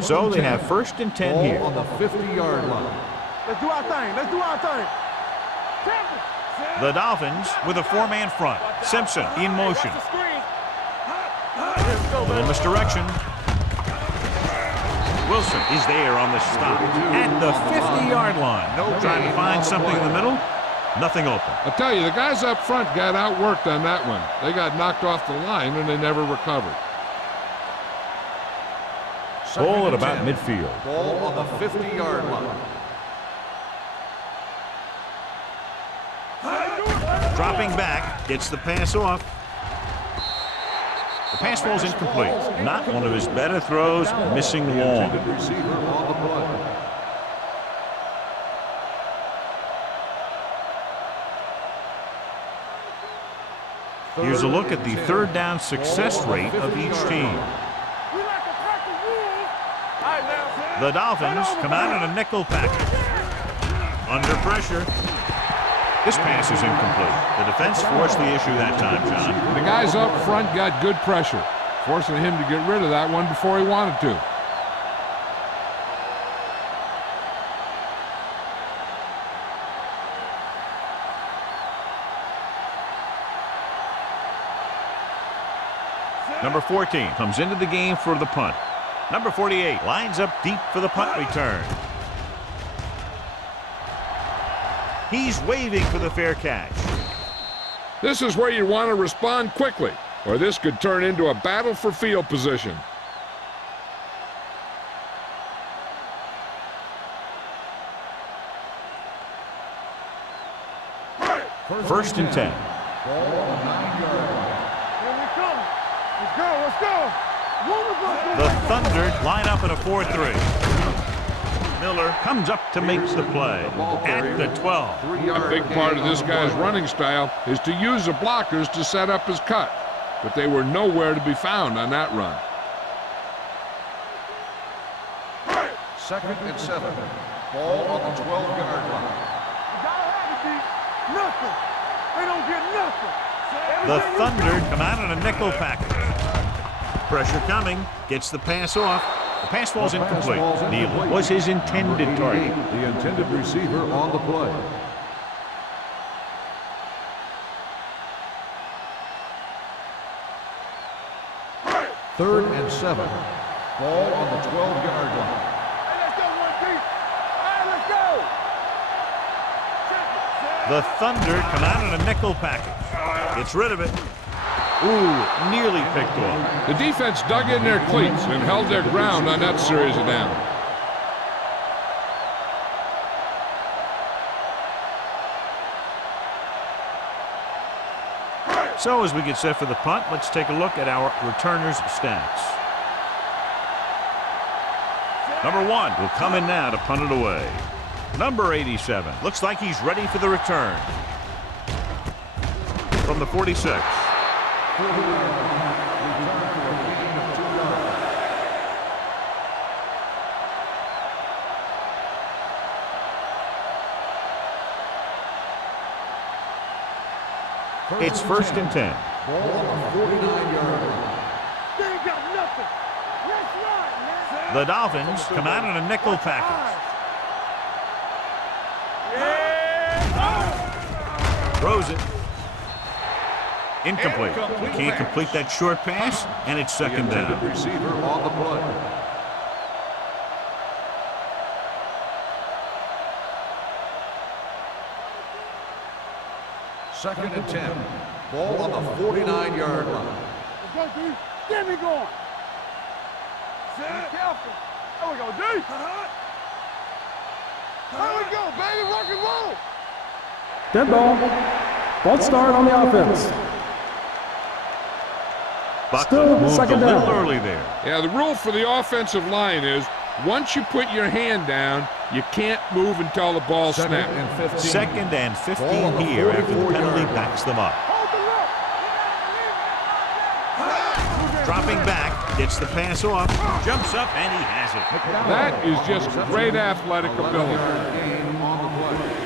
So they have first and 10 here. On the 50-yard line. Let's do our thing. Let's do our thing. The Dolphins with a 4-man front. Simpson in motion. A little misdirection. Wilson is there on the stop at the 50-yard line. Trying to find something in the middle. Nothing open. I'll tell you, the guys up front got outworked on that one. They got knocked off the line and they never recovered. Ball at about midfield. Ball on the 50-yard line. Dropping back, gets the pass off. The pass falls incomplete. Not one of his better throws, missing long. Receiver on the play. Here's a look at the third down success rate of each team. The Dolphins come out in a nickel package. Under pressure. This pass is incomplete. The defense forced the issue that time, John. The guys up front got good pressure, forcing him to get rid of that one before he wanted to. Number 14 comes into the game for the punt. Number 48 lines up deep for the punt return. He's waving for the fair catch. This is where you want to respond quickly, or this could turn into a battle for field position. First and 10. Ball on the 9-yard line. Here we come. Let's go. Let's go. The Thunder line up in a 4-3. Miller comes up to make the play at the 12. A big part of this guy's running style is to use the blockers to set up his cut, but they were nowhere to be found on that run. Second and 7. Ball on the 12-yard line. Nothing. They don't get nothing. The Thunder come out in a nickel package. Pressure coming. Gets the pass off. The pass falls incomplete. Neal was his intended target. The intended receiver on the play. Third and 7. Ball on the 12-yard line. Hey, let's go, 1-3. Hey, let's go. The Thunder come out in a nickel package. Gets rid of it. Ooh, nearly picked off. The defense dug in their cleats and held their ground on that series of downs. So as we get set for the punt, let's take a look at our returners' stats. Number 1 will come in now to punt it away. Number 87 looks like he's ready for the return. From the 46. It's first and 10. Ball on the 49-yard line. They ain't got The Dolphins come out in a nickel package. Throws it. Incomplete. Can't complete that short pass, and it's second down. Receiver on the play. Second and 10. Ball on the 49-yard line. Let's go, D. Get me going. Be careful. There we go, D. There we go, baby. Rock and roll. Dead ball. False start on the offense. Buckner Still moved a second little down. early there. Yeah, the rule for the offensive line is once you put your hand down, you can't move until the ball snaps. Second and 15 here after the penalty backs them up. Dropping back, gets the pass off, jumps up, and he has it. That is just great athletic ability. Gain on the play.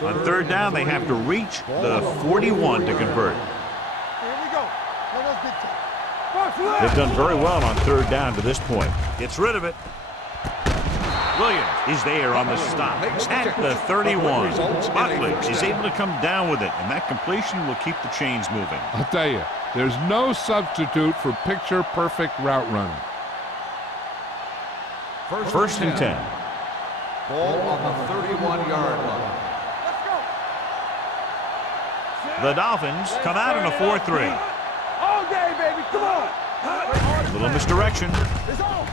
On third down, they have to reach the 41 to convert. Here we go. Let us dictate. They've done very well on third down to this point. Gets rid of it. Williams is there on the stop at the 31. Buckley is able to come down with it, and that completion will keep the chains moving. I'll tell you, there's no substitute for picture-perfect route running. First and 10. Ball on the 31-yard line. The Dolphins come out in a 4-3. All day, baby. Come on. Little misdirection. It's on.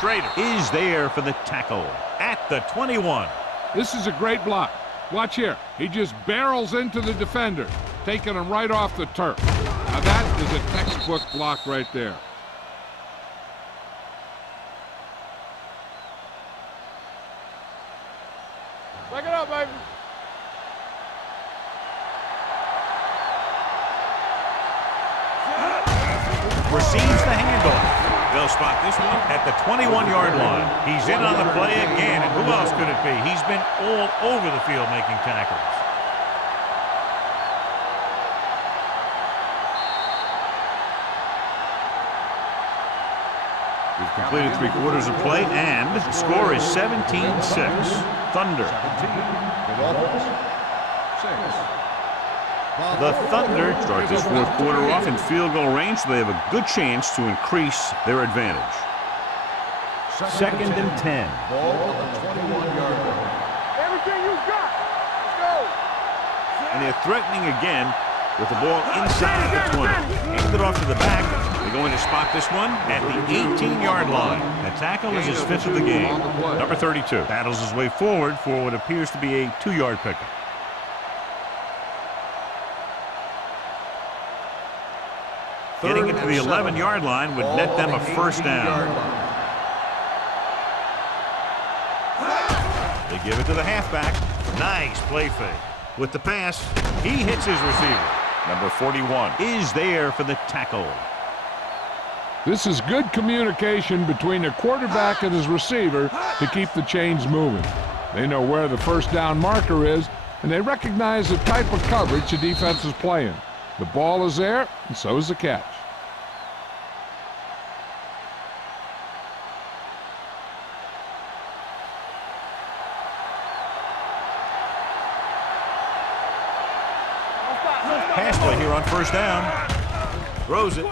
Schrader is there for the tackle at the 21. This is a great block. Watch here. He just barrels into the defender, taking him right off the turf. Now that is a textbook block right there. Back it up, baby. Receives the handoff. They'll spot this one at the 21-yard line. He's in on the play again, and who else could it be? He's been all over the field making tackles. We've completed 3/4 of play, and the score is 17-6. Thunder. The Thunder start this fourth quarter off in field goal range, so they have a good chance to increase their advantage. Second and 10. Ball on the 21-yard line. Everything you got. Let's go. And they're threatening again with the ball inside the 20. Handed off to the back. They're going to spot this one at the 18-yard line. The tackle is his fifth of the game. Number 32 battles his way forward for what appears to be a 2-yard pickup. Getting it to the 11-yard line would net them a first down. They give it to the halfback. Nice play fake. With the pass, he hits his receiver. Number 41 is there for the tackle. This is good communication between the quarterback and his receiver to keep the chains moving. They know where the first down marker is, and they recognize the type of coverage the defense is playing. The ball is there, and so is the catch. Pass play here on first down. Throws it.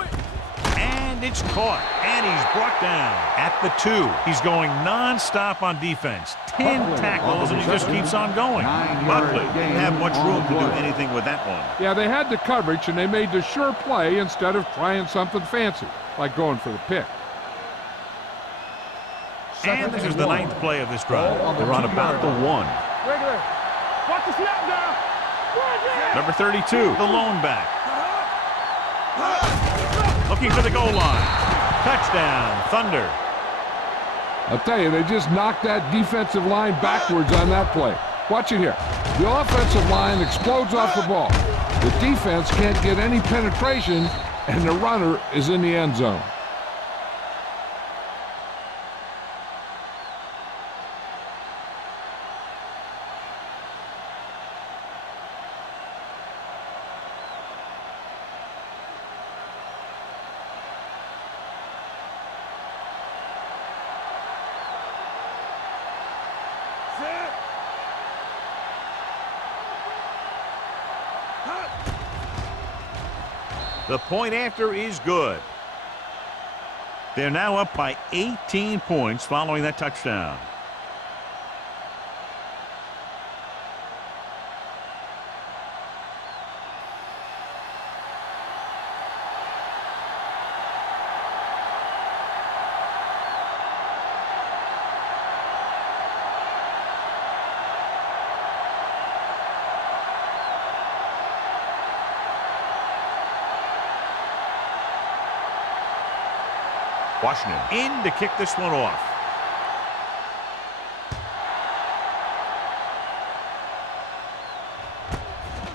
And it's caught. And he's brought down at the 2. He's going non-stop on defense. 10 tackles, and he just keeps on going. Buckley didn't have much room to do anything with that one. Yeah, they had the coverage, and they made the sure play instead of trying something fancy, like going for the pick. And this is the 9th play of this drive. They're on about the 1. Regular. Watch the snap down. Number 32, the lone back. Looking for the goal line. Touchdown, Thunder. I'll tell you, they just knocked that defensive line backwards on that play. Watch it here. The offensive line explodes off the ball. The defense can't get any penetration, and the runner is in the end zone. The point after is good. They're now up by 18 points following that touchdown. Washington in to kick this one off.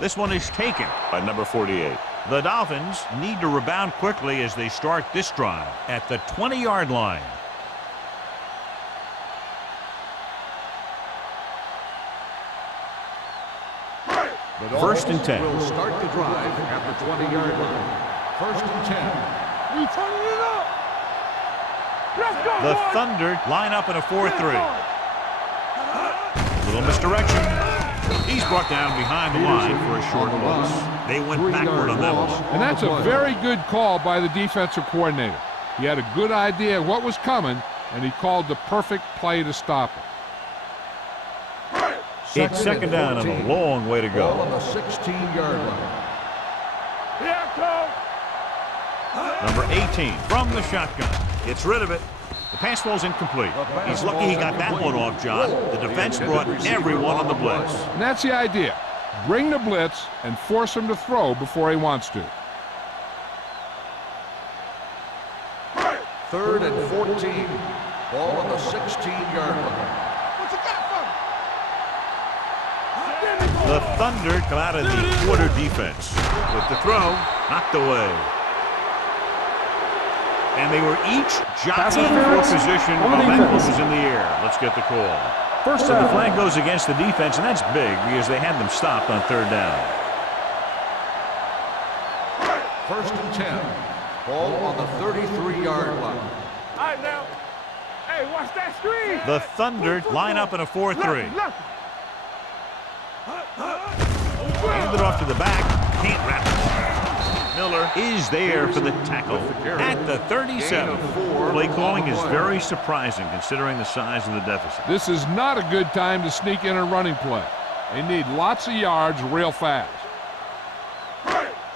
This one is taken by number 48. The Dolphins need to rebound quickly as they start this drive at the 20-yard line. First and 10. Will start the drive at the 20-yard line. First and 10. We turning it up. Let's go, The boys. Thunder line up in a 4-3. Little misdirection. He's brought down behind the line for a short loss. They went backward on that one. And that's a very good call by the defensive coordinator. He had a good idea of what was coming, and he called the perfect play to stop it. It's second down and a long way to Ball on go. the 16-yard line. Yeah, coach. Number 18 from the shotgun. Gets rid of it. The pass ball's incomplete. He's lucky he got that one off, John. The defense brought everyone on the blitz. And that's the idea. Bring the blitz and force him to throw before he wants to. Third and 14. Ball on the 16-yard line. What you got for me? The Thunder come out of the quarter defense. With the throw, knocked away. And they were each jockeying for position while that one was in the air. Let's get the call. First So the down. flag goes against the defense, and that's big because they had them stopped on third down. First and 10. Ball on the 33-yard line. All right, now. Hey, watch that screen. The Thunder line up in a 4-3. Left. Hand it off to the back. Can't wrap it. Miller is there for the tackle at the 37. Play calling is very surprising considering the size of the deficit. This is not a good time to sneak in a running play. They need lots of yards real fast.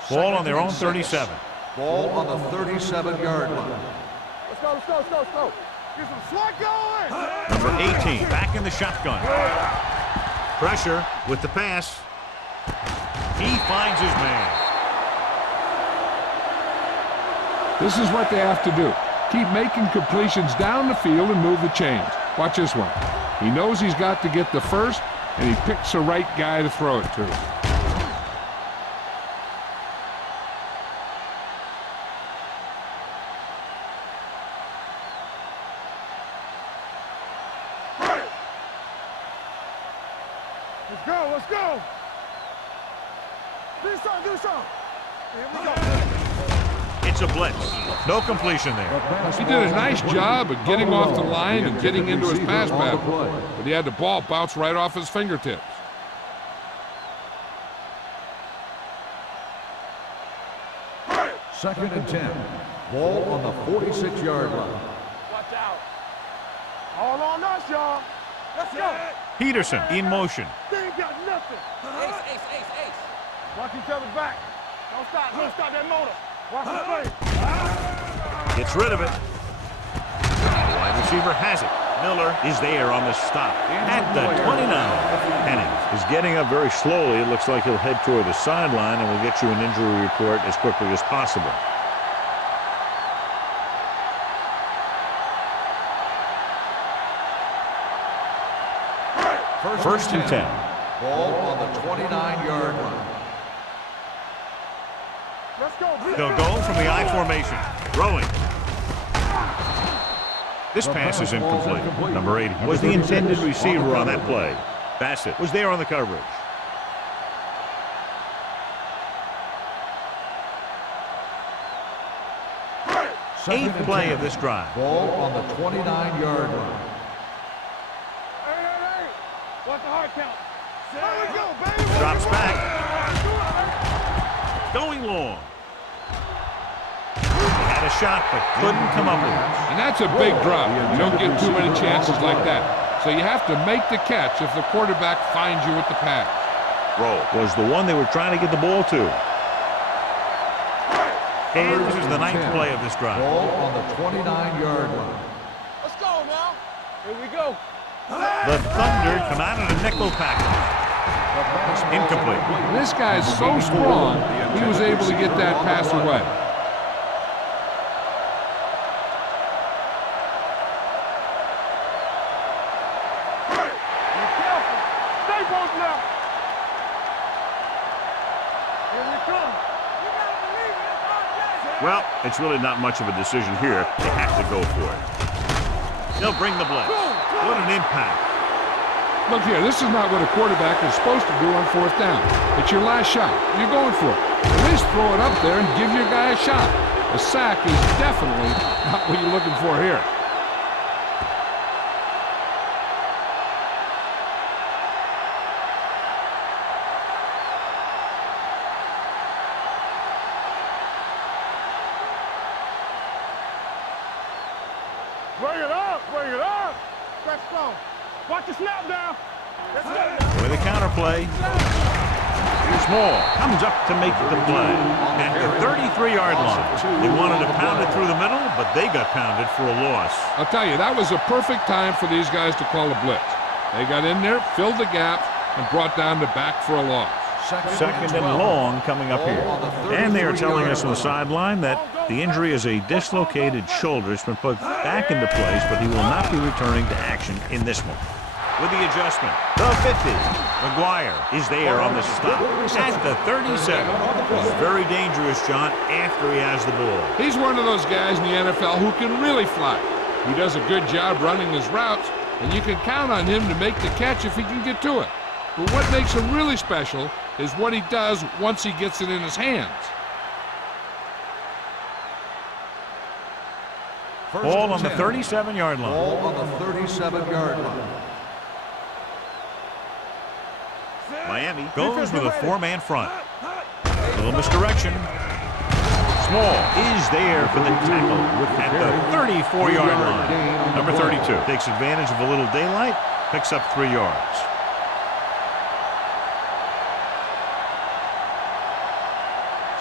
Ball on their own 37. Ball on the 37-yard line. Let's go, let's go, let's go, let's go. Get some slot going. Number 18 back in the shotgun. Pressure with the pass. He finds his man. This is what they have to do. Keep making completions down the field and move the chains. Watch this one. He knows he's got to get the first, and he picks the right guy to throw it to. Let's go, let's go. Do something. Here we go. It's a blitz. No completion there. He did a nice job of getting off the line and getting into his pass pattern, but he had the ball bounce right off his fingertips. Second and 10. Ball on the 46-yard line. Watch out. All on us, y'all. Let's go. Peterson in motion. They ain't got nothing. Ace. Watch each other's back. Don't stop that motor. Watch the play. Gets rid of it. The wide receiver has it. Miller is there on the stop at the 29. Hennings is getting up very slowly. It looks like he'll head toward the sideline, and we'll get you an injury report as quickly as possible. First and 10. Ball on the 29-yard line. Let's go. They'll go from the I formation. Throwing. This pass is incomplete. Number 80 was the intended receiver on that play. Bassett was there on the coverage. Eighth play of this drive. Ball on the 29-yard line. Hey. Watch the hard count. There we go, baby. Drops back. Going long. Had a shot, but couldn't come up with it. And that's a big drop. You don't get too many chances like that. So you have to make the catch if the quarterback finds you with the pass. Roll was the one they were trying to get the ball to. And this is the ninth play of this drive. Ball on the 29-yard line. Let's go now. Here we go. The Thunder come out in a nickel package. Incomplete. And this guy's so strong, he was able to get that pass away. Be careful. Stay both left. Here we come. You gotta believe it. It's our game. Well, it's really not much of a decision here. They have to go for it. They'll bring the blitz. What an impact. Look here, this is not what a quarterback is supposed to do on fourth down. It's your last shot. You're going for it. At least throw it up there and give your guy a shot. A sack is definitely not what you're looking for here. Bring it up. Bring it up. Let's go. Watch the snap down. Let's go. With a counterplay. Small comes up to make the play. At the 33-yard line. They wanted to pound it through the middle, but they got pounded for a loss. I'll tell you, that was a perfect time for these guys to call a blitz. They got in there, filled the gap, and brought down the back for a loss. Second and long coming up here. And they are telling us on the sideline that the injury is a dislocated shoulder. It's been put back into place, but he will not be returning to action in this one. With the adjustment, the 50. McGuire is there on the stop at the 37. He's very dangerous, John, after he has the ball. He's one of those guys in the NFL who can really fly. He does a good job running his routes, and you can count on him to make the catch if he can get to it. But what makes him really special is what he does once he gets it in his hands. Ball on the 37-yard line. Ball on the 37-yard line. Miami goes with a four-man front. Little misdirection. Small is there for the tackle at the 34-yard line. Number 32 takes advantage of a little daylight, picks up 3 yards.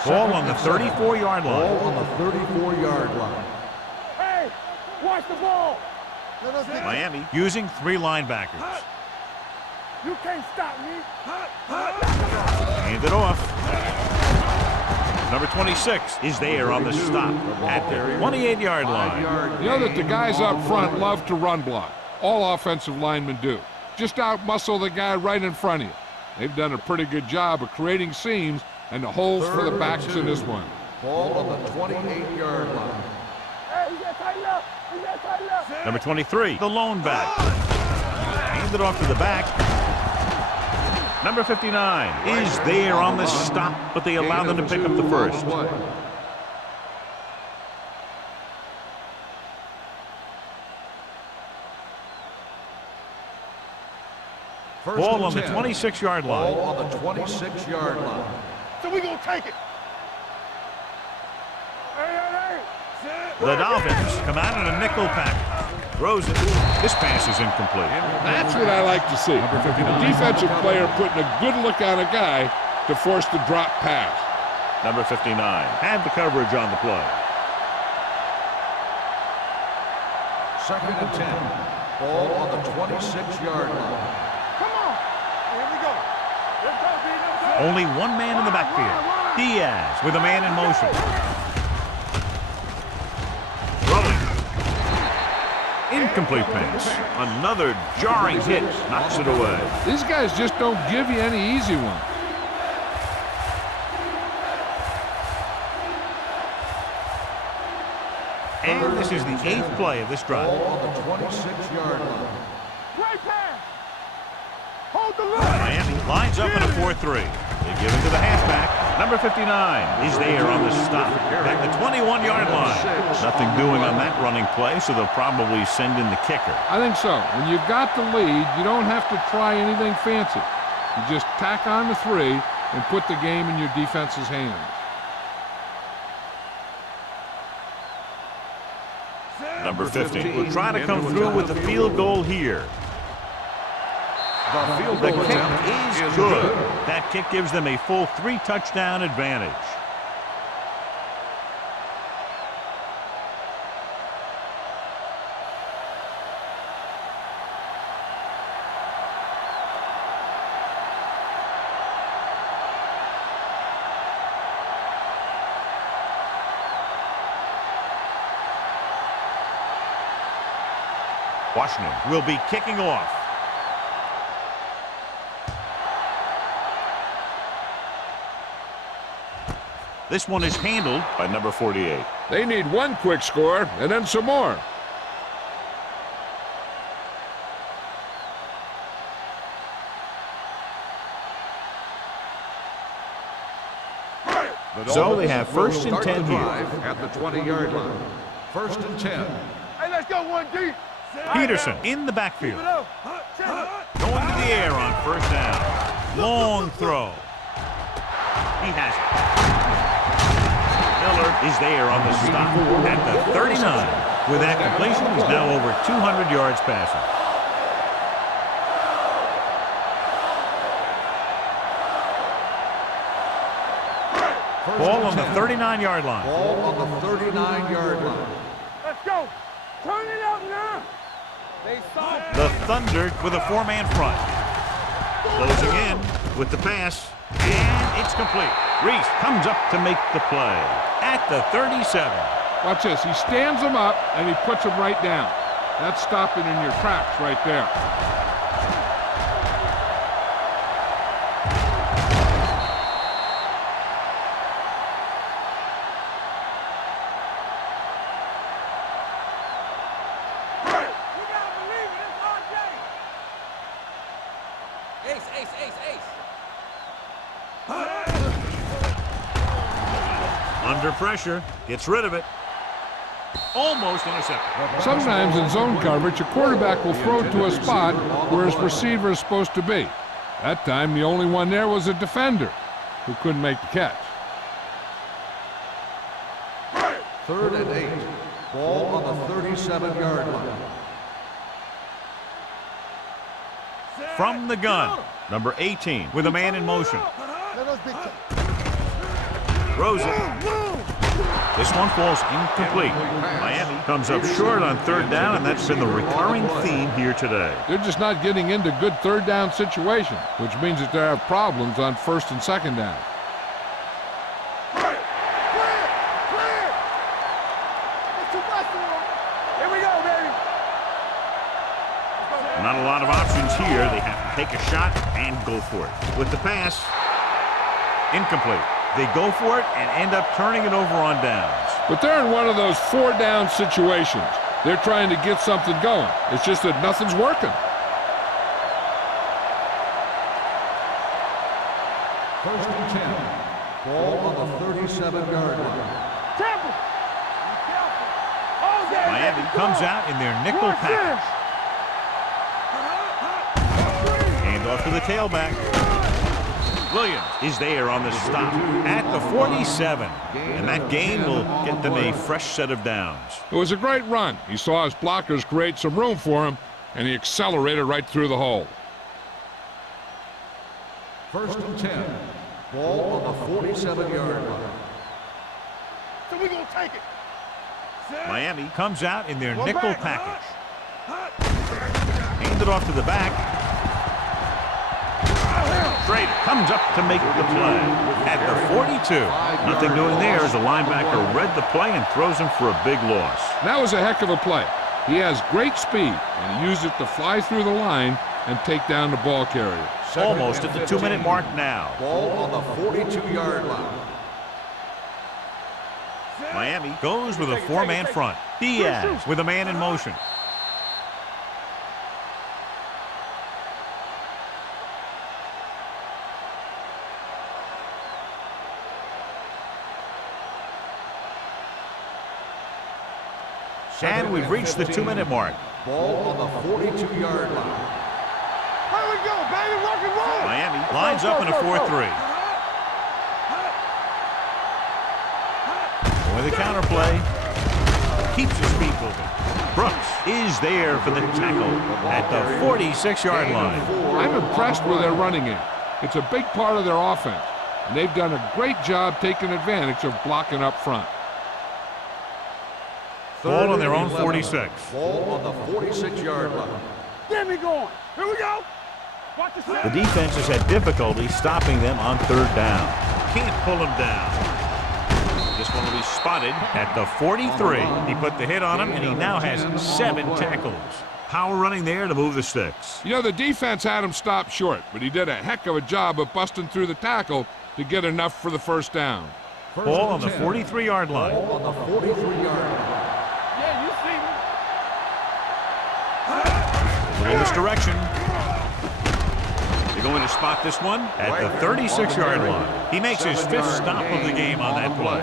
Ball on the 34-yard line. Ball on the 34-yard line. Hey, watch the ball. Miami using 3 linebackers. You can't stop me. Hand it off. Number 26 is there on the stop at the 28-yard line. You know that the guys up front love to run block. All offensive linemen do. Just out-muscle the guy right in front of you. They've done a pretty good job of creating seams and the holes for the backs in this one. Ball on the 28-yard line. Hey, you got tighten up. You got tighten up. Number 23, the lone back. Hand it off to the back. Number 59 is there on the stop, but they allow them to pick up the first. Ball on the 26-yard line. Ball on the 26-yard line. So we gonna take it. Hey. The Dolphins come out in a nickel pack. Throws it. This pass is incomplete. That's what I like to see. A defensive player putting a good look on a guy to force the drop pass. Number 59 had the coverage on the play. Second and 10. Ball on the 26-yard line. Come on. Here we go. Let's go, B. Let's go. Only one man in the backfield. Diaz with a man in motion. Throwing. Incomplete pass. Another jarring hit knocks it away. These guys just don't give you any easy ones. And this is the 8th play of this drive. Ball on the 26-yard line. Great pass. Hold the line. Miami lines up in a 4-3. They give it to the halfback. Number 59 is there on the stop at the 21-yard line. Nothing doing on that running play, so they'll probably send in the kicker. I think so. When you've got the lead, you don't have to try anything fancy. You just tack on the 3 and put the game in your defense's hands. Number 15 will try to come through with the field goal here. The field The goal kick attempt is good. That kick gives them a full 3-touchdown advantage. Washington will be kicking off. This one is handled by number 48. They need one quick score and then some more. So they have first and 10 here. At the 20-yard line. First and 10. Hey, let's go one deep. Peterson in the backfield. Going to the air on first down. Long throw. He has it. Miller is there on the stop at the 39. With that completion, he's now over 200 yards passing. Ball on the 39-yard line. Ball on the 39-yard line. Let's go. Turn it up now. The Thunder with a 4-man front. Closing in with the pass, and it's complete. Reese comes up to make the play at the 37. Watch this. He stands them up, and he puts them right down. That's stopping in your tracks right there. Under pressure, gets rid of it. Almost intercepted. Sometimes in zone coverage, a quarterback will throw to a spot where his receiver is supposed to be. That time, the only one there was a defender who couldn't make the catch. 3rd and 8. Ball on the 37-yard line. From the gun, number 18 with a man in motion. Throws it. This one falls incomplete. Miami comes up short on 3rd down, and that's been the recurring theme here today. They're just not getting into good 3rd down situations, which means that they have problems on 1st and 2nd down. Here we go, baby. Not a lot of options here. They have to take a shot and go for it. With the pass, incomplete. They go for it and end up turning it over on downs. But they're in one of those 4-down situations. They're trying to get something going. It's just that nothing's working. 1st and 10. Ball on the 37-yard line. Temple. Miami comes out in their nickel package. Hand off to the tailback. Williams is there on the stop at the 47. And that gain will get them a fresh set of downs. It was a great run. He saw his blockers create some room for him, and he accelerated right through the hole. 1st and 10. Ball on the 47-yard line. So we're going to take it. Miami comes out in their nickel package. Hand it off to the back. Schrader comes up to make the play at the 42. Nothing doing there as the linebacker read the play and throws him for a big loss. That was a heck of a play. He has great speed, and he used it to fly through the line and take down the ball carrier. Almost at the 2-minute mark now. Ball on the 42-yard line. Miami goes with a 4-man front. Diaz with a man in motion. And we've reached the 2-minute mark. Ball on the 42-yard line. Here we go, baby. Rock and roll. Miami lines up in a 4-3. With a counter play. keeps his feet moving. Brooks is there for the tackle at the 46-yard line. I'm impressed with their running game. It's a big part of their offense, and they've done a great job taking advantage of blocking up front. Ball on their own 46. Ball on the 46-yard line. Get me going. Here we go. Watch the The defense has had difficulty stopping them on third down. Can't pull him down. This one will be spotted at the 43. He put the hit on him, and he now has 7 tackles. Power running there to move the sticks. You know, the defense had him stopped short, but he did a heck of a job of busting through the tackle to get enough for the first down. Ball on the 43-yard line. Ball on the 43-yard line. Yeah, you see me. In this direction. They're going to spot this one at the 36-yard line. He makes his 5th stop of the game on that play.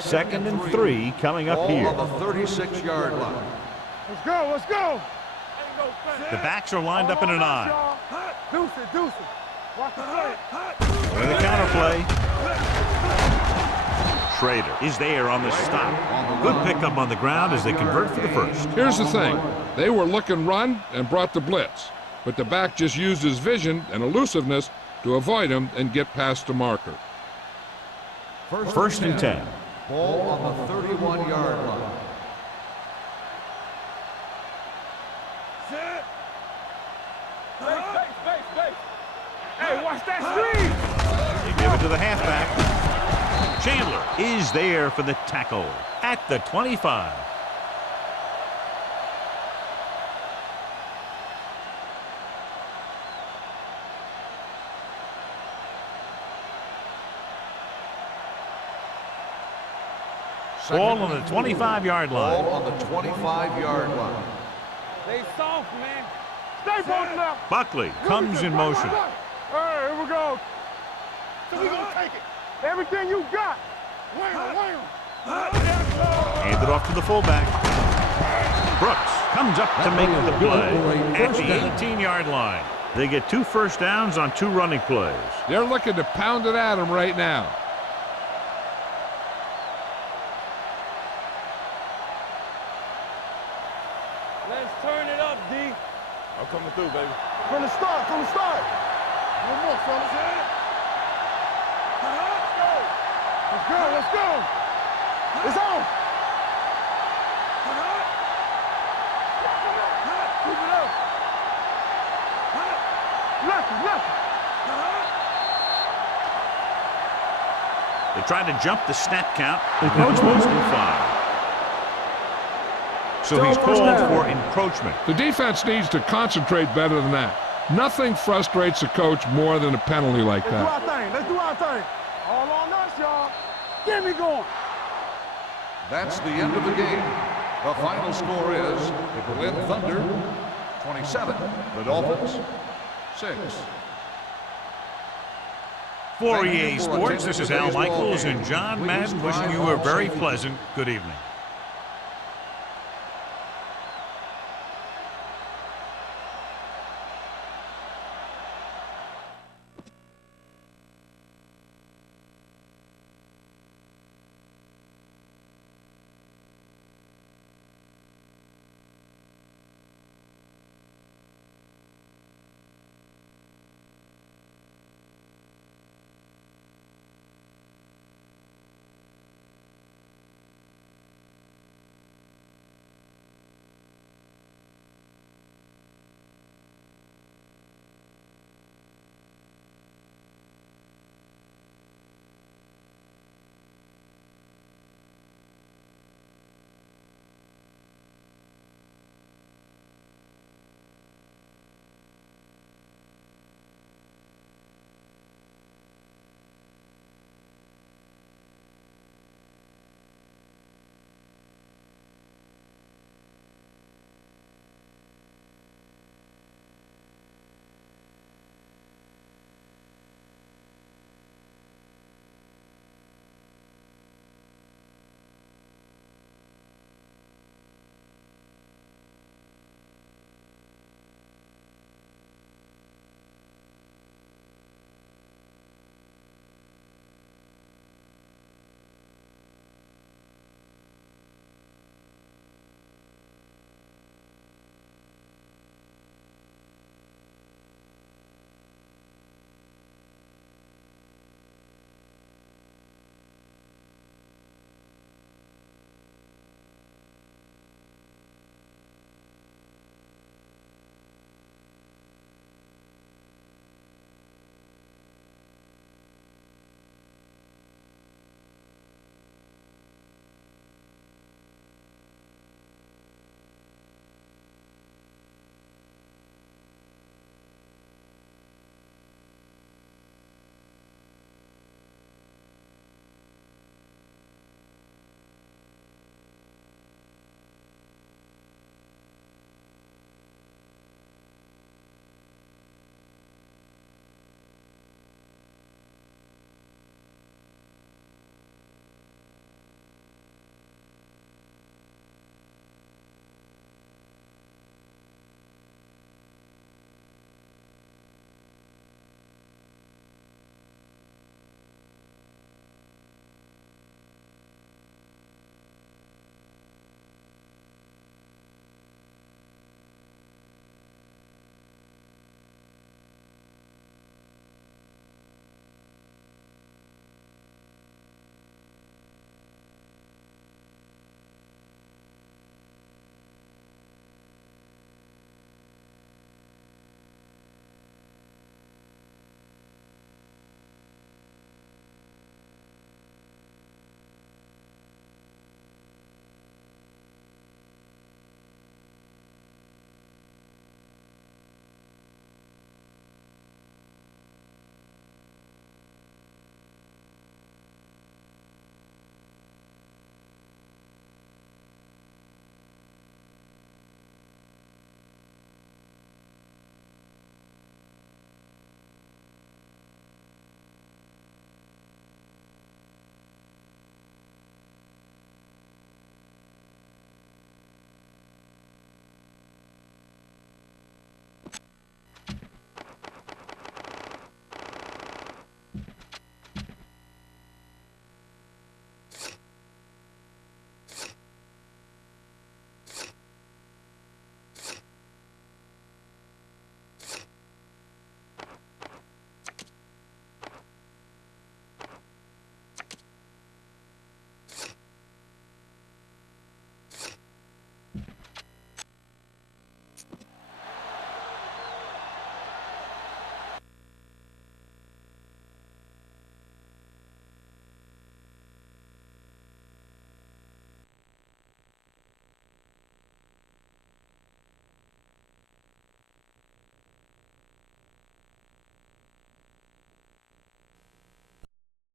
Second and 3 coming up here. Ball on the 36-yard line. Let's go, let's go. The backs are lined up in an eye. Deuce it, deuce it. Watch the play. With the counter play. Schrader is there on the stop. Good pickup on the ground as they convert for the first. Here's the thing. They were looking run and brought the blitz, but the back just used his vision and elusiveness to avoid him and get past the marker. First and 10. Ball on the 31-yard line. Set. Face. Hey, watch that screen. They give it to the halfback. Chandler is there for the tackle at the 25. Ball on the 25-yard line. Ball on the 25-yard line. Stay soft, man. Stay both left. Buckley comes in motion. All right, here we go. So we gonna take it. Everything you got. Wham. Hand it off to the fullback. Brooks comes up to make the play at the 18-yard line. They get 2 first downs on 2 running plays. They're looking to pound it at him right now. Let's turn it up, D. I'm coming through, baby. From the start. One more, fellas. Let's go. It's on. Keep it up. Left. They tried to jump the snap count. The coach moves him 5. So he's called for encroachment. The defense needs to concentrate better than that. Nothing frustrates a coach more than a penalty like that. Let's do our thing. All on us, y'all. Get me going. That's the end of the game. The final score is the Berlin Thunder 27, the Dolphins 6. For EA Sports, this is Al Michaels and John Madden wishing you a very pleasant good evening.